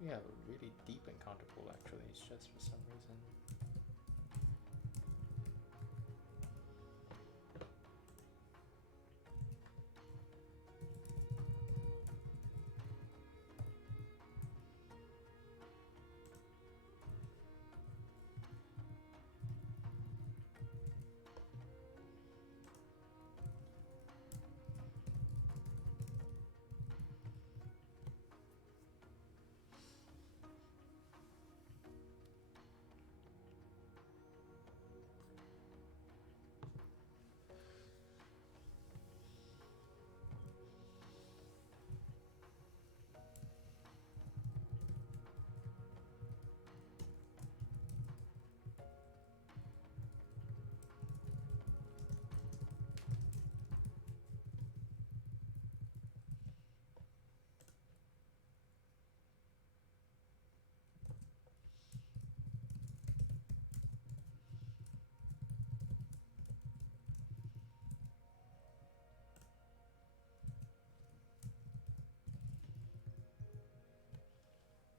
We have a really deep encounter pool actually, it's just for some reason.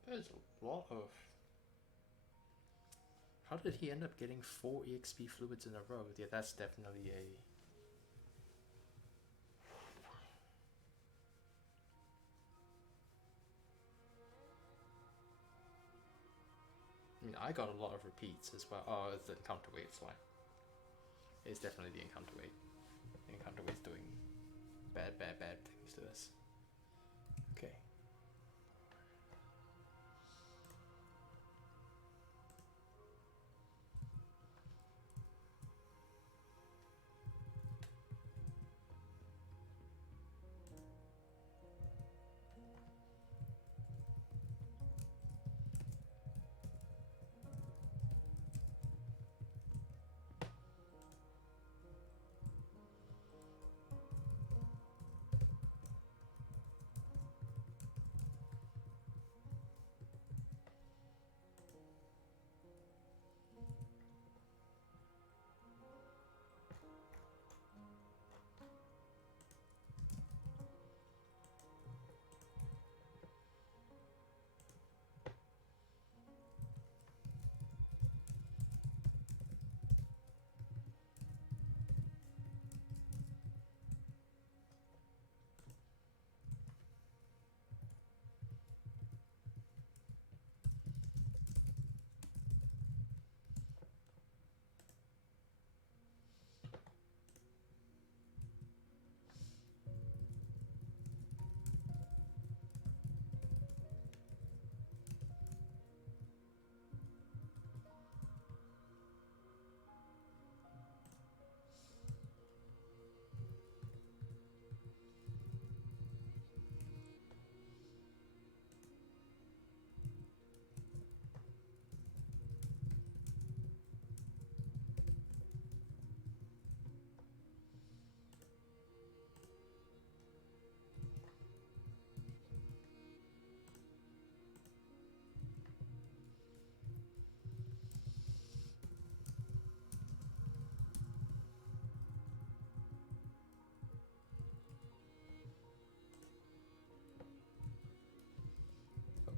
There's a lot of... How did he end up getting 4 EXP fluids in a row? Yeah, that's definitely a... I mean, I got a lot of repeats as well. Oh, it's the encounter weight slide. It's definitely the encounter weight. The encounter weight's doing bad things to us. Okay.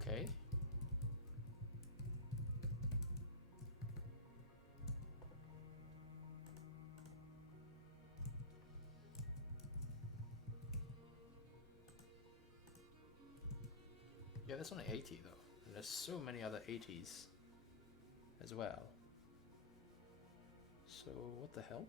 Okay. Yeah, that's only 80 though. And there's so many other 80s as well. So what the hell?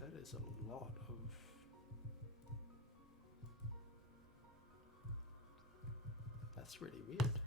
That is a lot of... That's really weird.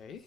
Okay.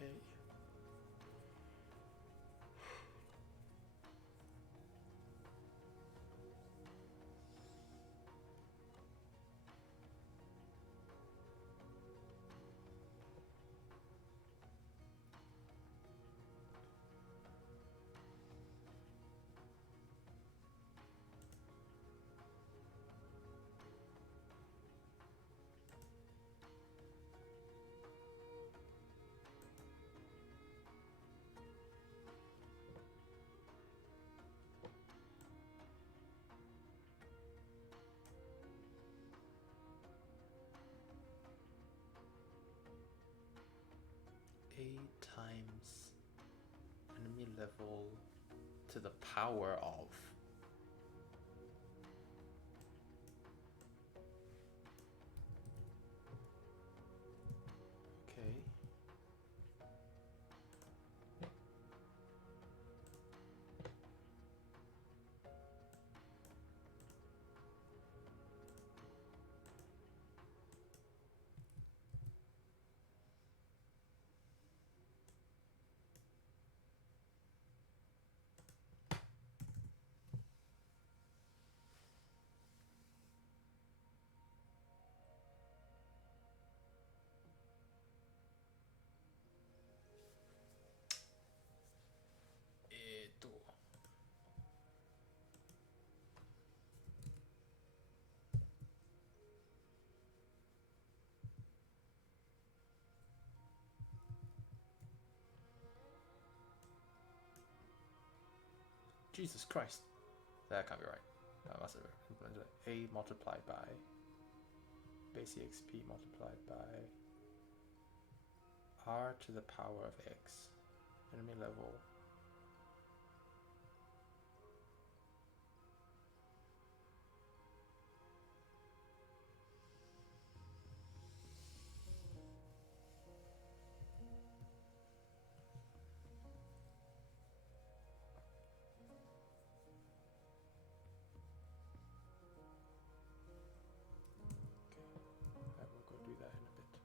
Okay. A times enemy level to the power of. Okay. Jesus Christ. That can't be right. I must have implemented A multiplied by base EXP multiplied by R to the power of X. Enemy level. I will go do that in a bit.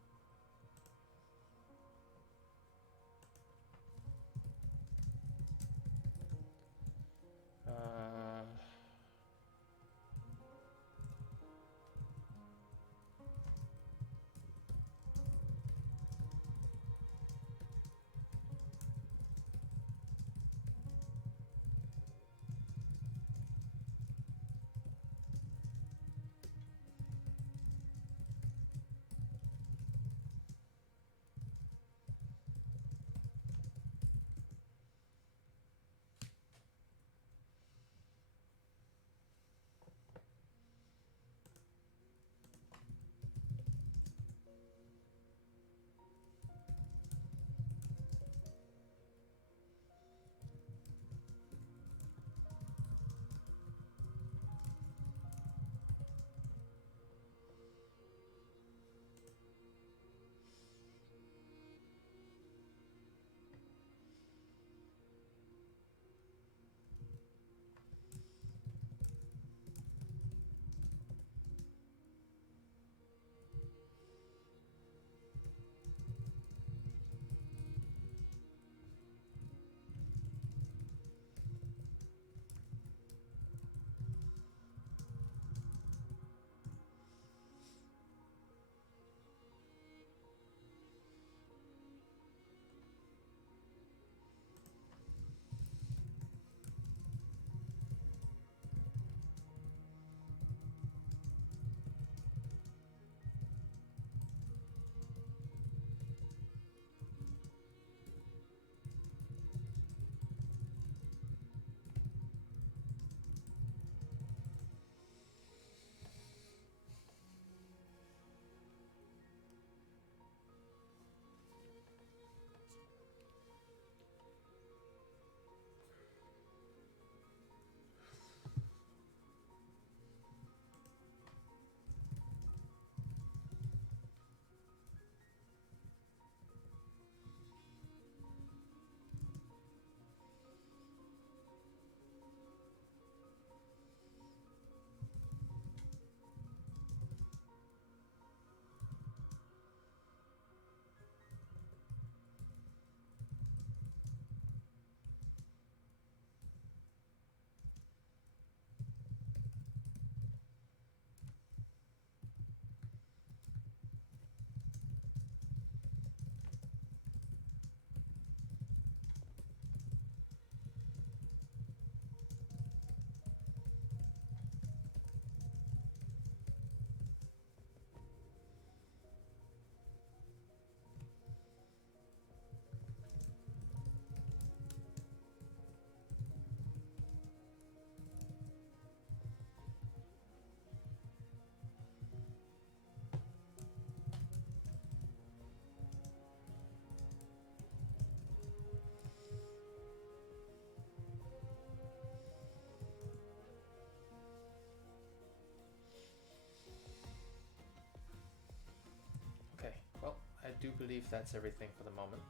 do believe that's everything for the moment.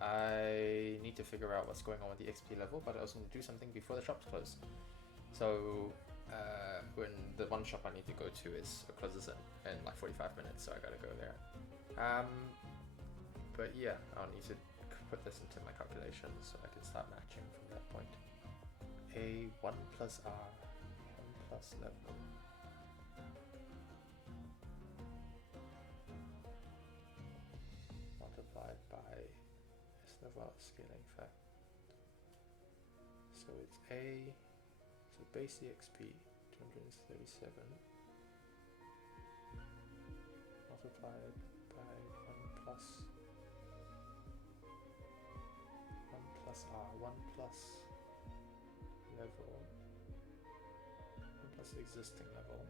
I need to figure out what's going on with the XP level, but I also need to do something before the shops close. So when the one shop I need to go to closes in like 45 minutes, so I gotta go there. But yeah, I'll need to put this into my calculations so I can start matching from that point. A 1 plus R, 1 plus level. Multiplied by S level scaling fact. So it's A, so base EXP 237 multiplied by 1 plus R, 1 plus level, 1 plus existing level.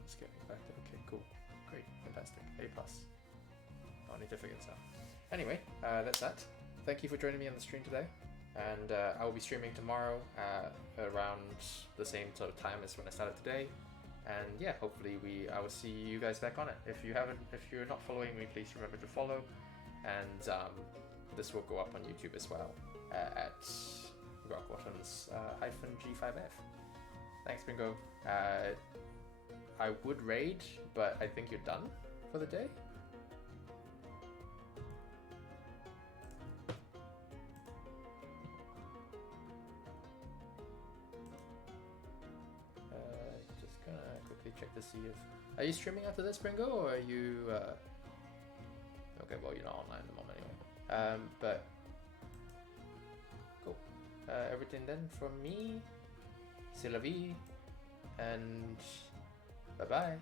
Let's get back to, okay, cool, great, fantastic, A plus. I'll need to figure this out. Anyway, that's that. Thank you for joining me on the stream today. And I will be streaming tomorrow around the same sort of time as when I started today. And yeah, hopefully I will see you guys back on it. If you're not following me, please remember to follow. And this will go up on YouTube as well at Rockbottoms -G5F. Thanks, Bingo. I would raid, but I think you're done for the day. Just gonna quickly check to see if... Are you streaming after this, Bringo, or are you... Okay, well, you're not online at the moment anyway. But... Cool. Everything then from me. C'est la vie. And... Bye-bye.